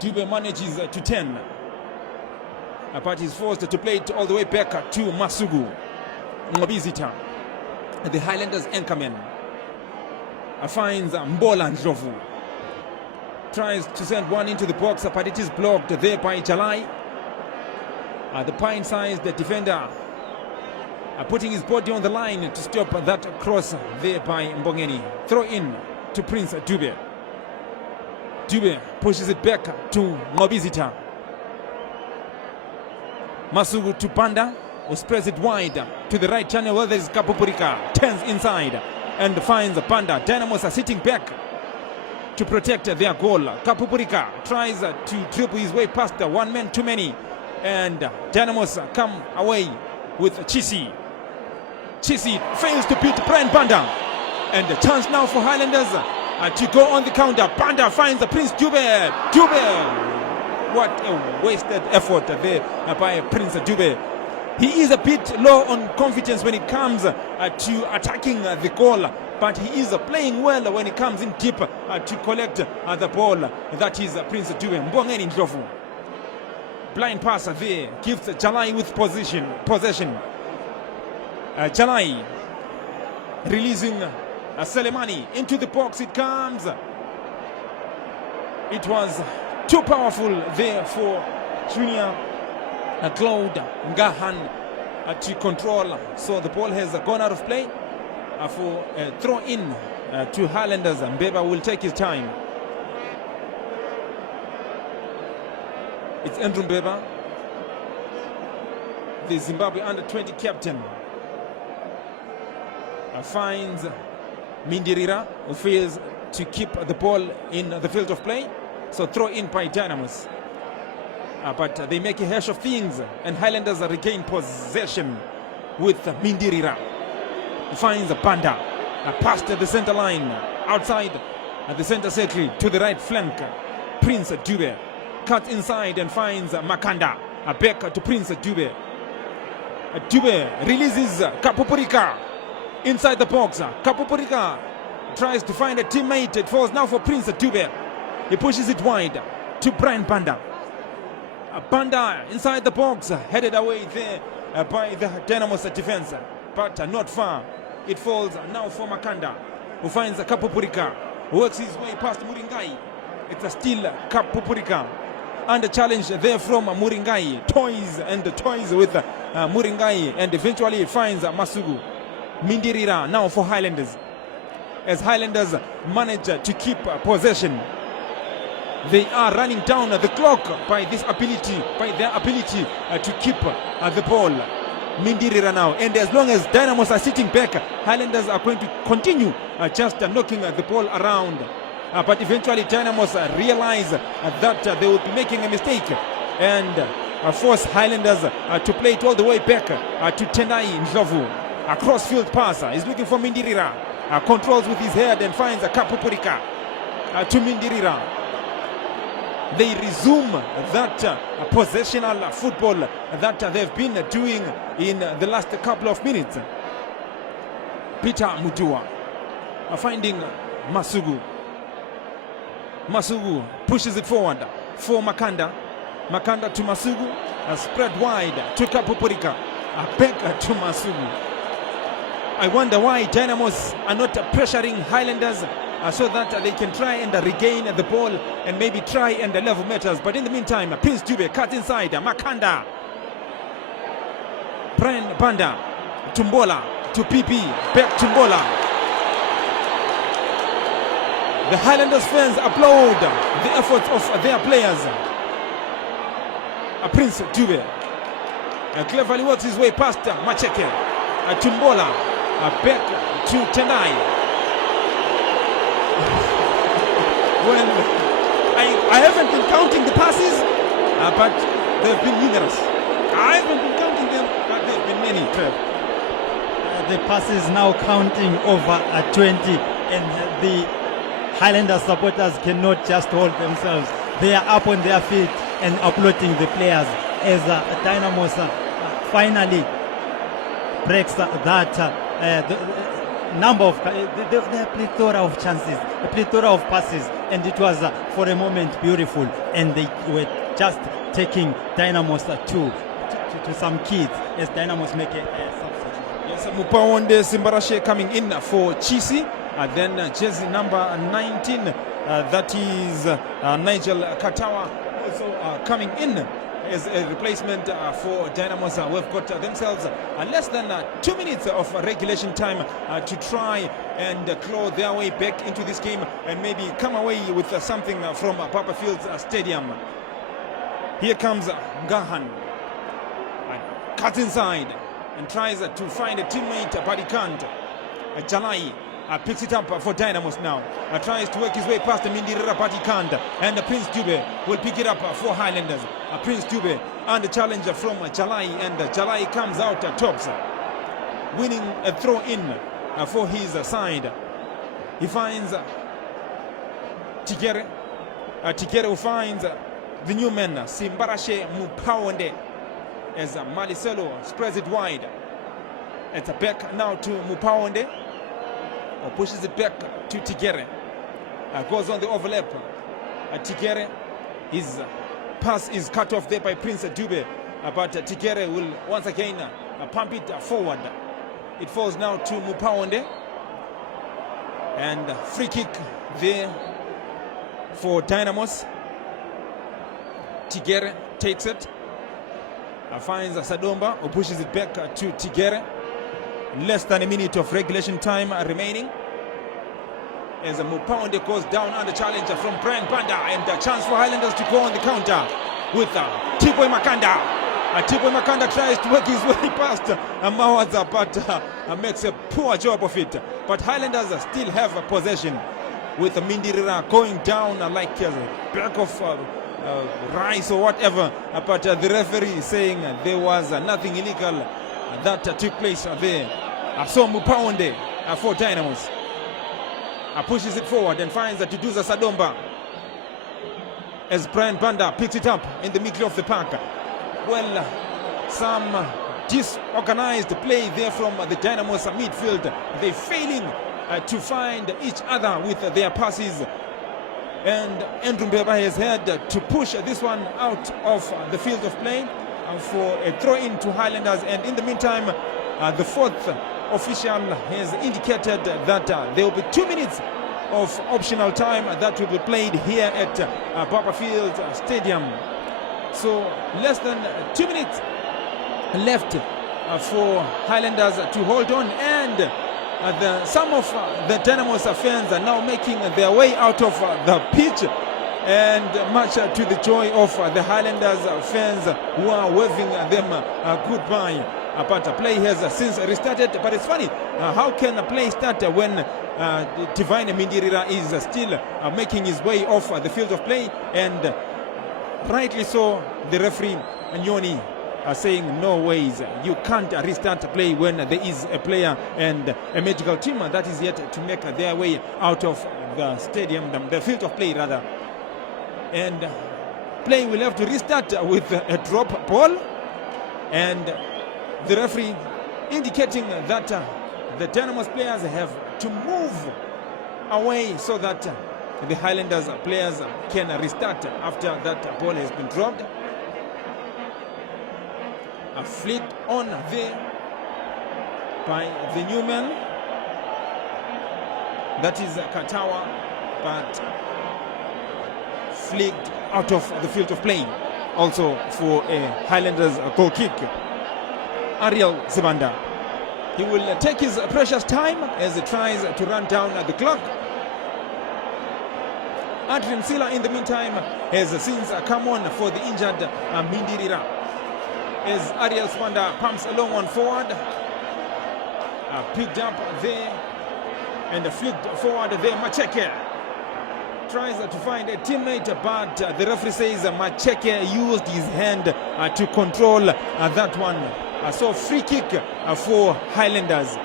Dube manages to 10, but is forced to play it all the way back to Masugu. Mobizita, the Highlanders anchorman, finds Mbola Ndlovu. Tries to send one into the box, but it is blocked there by Jalai. The pine-sized defender putting his body on the line to stop that cross there by Mbongeni. Throw in to Prince Dube. Dube pushes it back to Mobizita. Masugu to Panda, who spreads it wide to the right channel where there is Kapupurika. Turns inside and finds Panda. Dynamos are sitting back to protect their goal. Kapupurika tries to dribble his way past one man too many, and Dynamos come away with Chisi. Chisi fails to beat Brian Panda, and the chance now for Highlanders to go on the counter. Panda finds Prince Dube. Dube, what a wasted effort there by Prince Dube. He is a bit low on confidence when it comes to attacking the goal, but he is playing well when it comes in deep to collect the ball. That is Prince Dube. Mbongeni Ndlovu. Blind pass there gives Jalai with possession. Jalai releasing Selemani into the box. It comes. It was too powerful there for Junior Claude Ngahan to control. So the ball has gone out of play for a throw in to Highlanders. Mbeba will take his time. It's Andrew Mbeba, the Zimbabwe under-20 captain, finds Mindirira, who fails to keep the ball in the field of play. So throw in by Dynamos. But they make a hash of things, and Highlanders regain possession with Mindirira. Finds Banda. Past the center line. Outside the center circle to the right flank. Prince Dube. Cuts inside and finds Makanda. Back to Prince Dube. Dube releases Kapupurika. Inside the box. Kapupurika tries to find a teammate. It falls now for Prince Dube. He pushes it wide to Brian Banda. Banda inside the box, headed away there by the Dynamos defense, but not far. It falls now for Makanda, who finds Kapupurika, works his way past Muringai. It's still Kapupurika. And a challenge there from Muringai. Toys with Muringai, and eventually finds Masugu. Mindirira now for Highlanders. As Highlanders manage to keep possession, they are running down the clock by their ability to keep the ball. Mindirira now, and as long as Dynamos are sitting back, Highlanders are going to continue just knocking the ball around. But eventually Dynamos realize that they will be making a mistake and force Highlanders to play it all the way back to Tendai Ndlovu. A cross-field passer is looking for Mindirira. Controls with his head and finds a Kapupurika to Mindirira. They resume that possessional football that they've been doing in the last couple of minutes. Peter Mutua finding Masugu. Masugu pushes it forward for Makanda. Makanda to Masugu. Spread wide to Kapupurika. Back to Masugu. I wonder why Dynamos are not pressuring Highlanders so that they can try and regain the ball and maybe try and level matters. But in the meantime, Prince Dube cuts inside. Makanda. Brian Banda. Tumbola to PP. Back Tumbola. The Highlanders fans applaud the efforts of their players. Prince Dube cleverly works his way past Macheke. Tumbola. Back to Tendai. Well, I haven't been counting the passes, but they've been numerous. I haven't been counting them, but they've been many. The passes now counting over 20, and the Highlanders supporters cannot just hold themselves. They are up on their feet and applauding the players as Dynamos finally breaks that the number of the plethora of chances, a plethora of passes, and it was for a moment beautiful, and they were just taking Dynamos to some kids as Dynamos make a substitution. Yes, Mupawonde Simbarashe coming in for Chisi, then jersey number 19, that is Nigel Katawa, also coming in as a replacement for Dynamos. We've got themselves less than 2 minutes of regulation time to try and claw their way back into this game and maybe come away with something from Papa Fields Stadium. Here comes Ngahan. Cuts inside and tries to find a teammate, but he can't. Jalai picks it up for Dynamos now. Tries to work his way past Mindirira, but he can't. And Prince Dube will pick it up for Highlanders. Prince Dube and the challenge from Jalai, and Jalai comes out tops, winning a throw in for his side. He finds Tigere. Tigere who finds the new man, Simbarashe Mupawonde, as Malicelo spreads it wide. It's back now to Mupawonde, or pushes it back to Tigere. Goes on the overlap. Tigere, his pass is cut off there by Prince Dube, but Tigere will once again pump it forward. It falls now to Mupawonde, and free kick there for Dynamos. Tigere takes it, finds Sadomba, who pushes it back to Tigere. Less than a minute of regulation time remaining as Mupawonde goes down under challenge from Brian Banda, and a chance for Highlanders to go on the counter with Tiboy Makanda. Tiboy Makanda tries to work his way past Mawaza, but makes a poor job of it. But Highlanders still have possession with Mindirira going down like a bag of rice or whatever, but the referee saying there was nothing illegal that took place there. So Mupaonde for Dynamos pushes it forward and finds Tuduza Sadomba as Brian Banda picks it up in the middle of the park. Well, some disorganized play there from the Dynamos midfield. They're failing to find each other with their passes. And Andrew Mbeba has had to push this one out of the field of play for a throw-in to Highlanders. And in the meantime, the fourth official has indicated that there will be 2 minutes of optional time that will be played here at Barberfield Stadium. So less than 2 minutes left for Highlanders to hold on, and some of the Dynamos fans are now making their way out of the pitch, and much to the joy of the Highlanders fans who are waving them goodbye. But play has since restarted. But it's funny, how can a play start when Divine Mindirira is still making his way off the field of play? And rightly so, the referee Nyoni are saying no ways, you can't restart play when there is a player and a medical team that is yet to make their way out of the stadium, the field of play rather. And play will have to restart with a drop ball, and the referee indicating that the Dynamos players have to move away so that the Highlanders players can restart after that ball has been dropped. A flick on there by the new man, that is Katawa, but flicked out of the field of play. Also for a Highlanders goal kick. Ariel Zibanda, he will take his precious time as he tries to run down the clock. Adrian Sila in the meantime has since come on for the injured Mindirira, as Ariel Zibanda pumps a long one forward, picked up there and flicked forward there. Macheke tries to find a teammate, but the referee says Macheke used his hand to control that one. So free kick for Highlanders,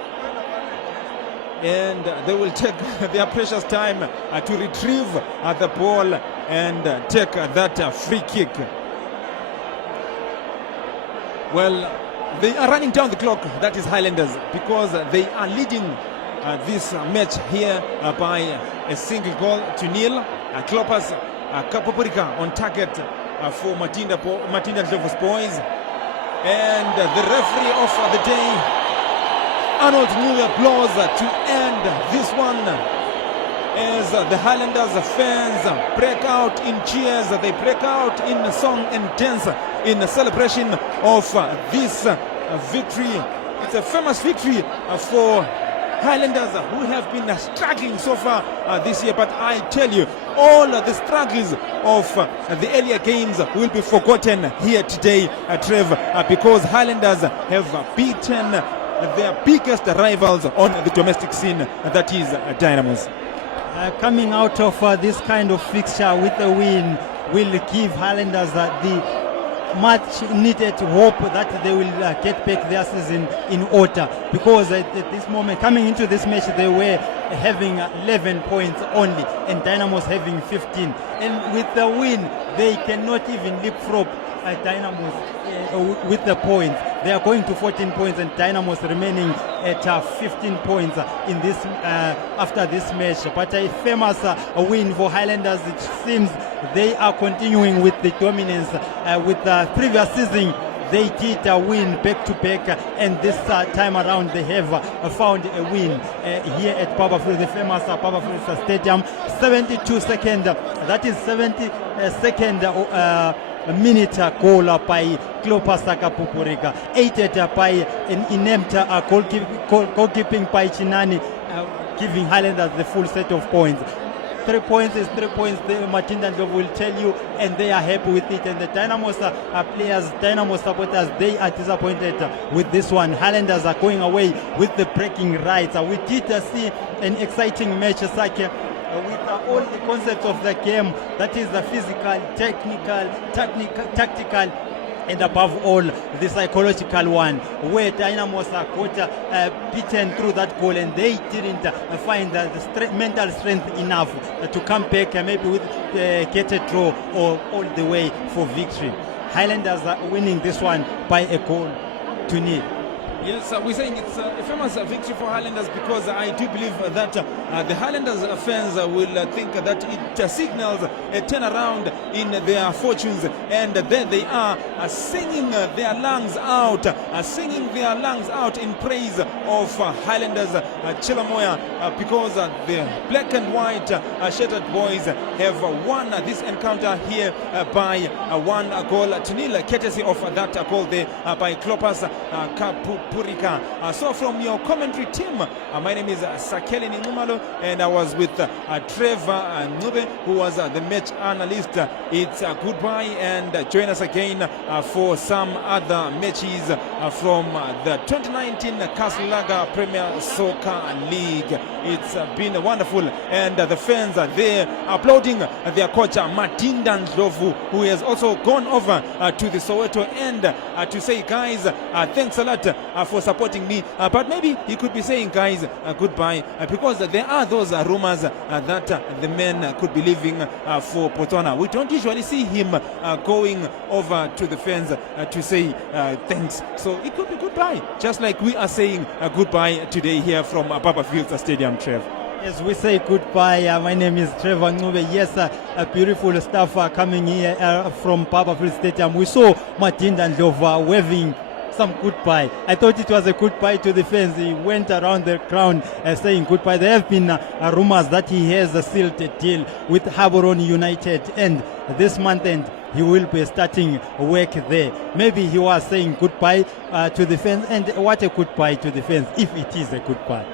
and they will take their precious time to retrieve the ball and take that free kick. Well, they are running down the clock, that is Highlanders, because they are leading this match here by a single goal to nil. Kloppers Kapopurika on target for Matinda Ndlovu's boys. And the referee of the day, Arnold Muller, blows to end this one as the Highlanders fans break out in cheers. They break out in song and dance in celebration of this victory. It's a famous victory for Highlanders who have been struggling so far this year. But I tell you, all the struggles of the earlier games will be forgotten here today, Trev, because Highlanders have beaten their biggest rivals on the domestic scene, that is Dynamos. Coming out of this kind of fixture with a win will give Highlanders the much needed hope that they will get back their season in order, because at this moment, coming into this match, they were having 11 points only and Dynamos having 15, and with the win they cannot even leapfrog Dynamos with the points. They are going to 14 points and Dynamos remaining at 15 points in this after this match. But a famous win for Highlanders. It seems they are continuing with the dominance. With the previous season they did win back to back, and this time around they have found a win here at Barberfield, the famous Barberfield Stadium. 72 second, that is 72nd minute goal by Klopas Kapopurika, aided by an inept goalkeeping by Chinani, giving Highlanders the full set of points. 3 points is 3 points, Matinda Ndlovu will tell you, and they are happy with it. And the Dynamos players, Dynamo supporters, they are disappointed with this one. Highlanders are going away with the breaking rights. We did see an exciting match, Sake, with all the concepts of the game, that is the physical, technical, tactical, and above all, the psychological one, where Dynamos got beaten through that goal, and they didn't find the mental strength enough to come back and maybe get a draw or all the way for victory. Highlanders are winning this one by a goal to nil. Yes, we're saying it's a famous victory for Highlanders because I do believe that the Highlanders fans will think that it signals a turnaround in their fortunes, and then they are singing their lungs out, in praise of Highlanders Chilamoya, because the black and white shirted boys have won this encounter here by 1 goal to nil, courtesy of that goal there by Klopas Purika. So from your commentary team, my name is Sakeli Ningumalo, and I was with Trevor Nube, who was the match analyst. It's goodbye, and join us again for some other matches from the 2019 Kaslaga Premier Soccer League. It's been wonderful, and the fans are there applauding their coach Matinda Ndlovu, who has also gone over to the Soweto end to say, guys, thanks a lot for supporting me, but maybe he could be saying, guys, goodbye, because there are those rumors that the men could be leaving for Botswana. We don't usually see him going over to the fans to say thanks, so it could be goodbye, just like we are saying goodbye today here from Papa Fields Stadium. Trev. As we say goodbye, my name is Trevor Nube. Yes, beautiful stuff coming here from Papa Fields Stadium. We saw Matinda Ndlovu waving some goodbye. I thought it was a goodbye to the fans. He went around the ground saying goodbye. There have been rumors that he has sealed a deal with Gaborone United, and this month end he will be starting work there. Maybe he was saying goodbye to the fans, and what a goodbye to the fans if it is a goodbye.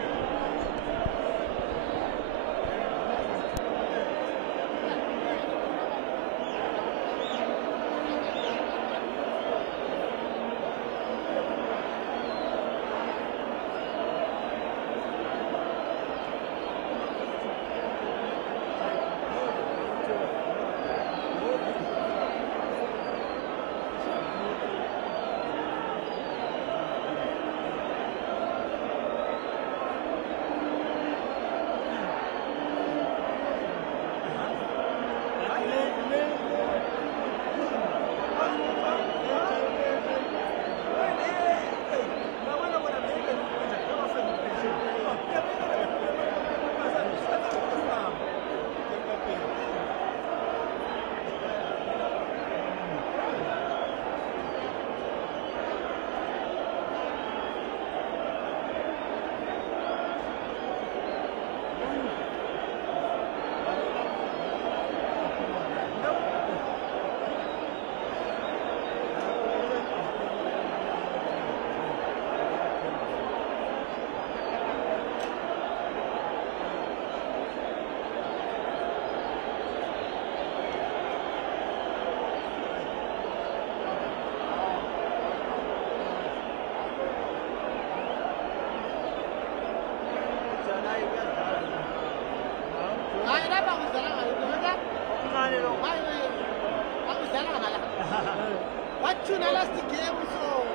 What you last game so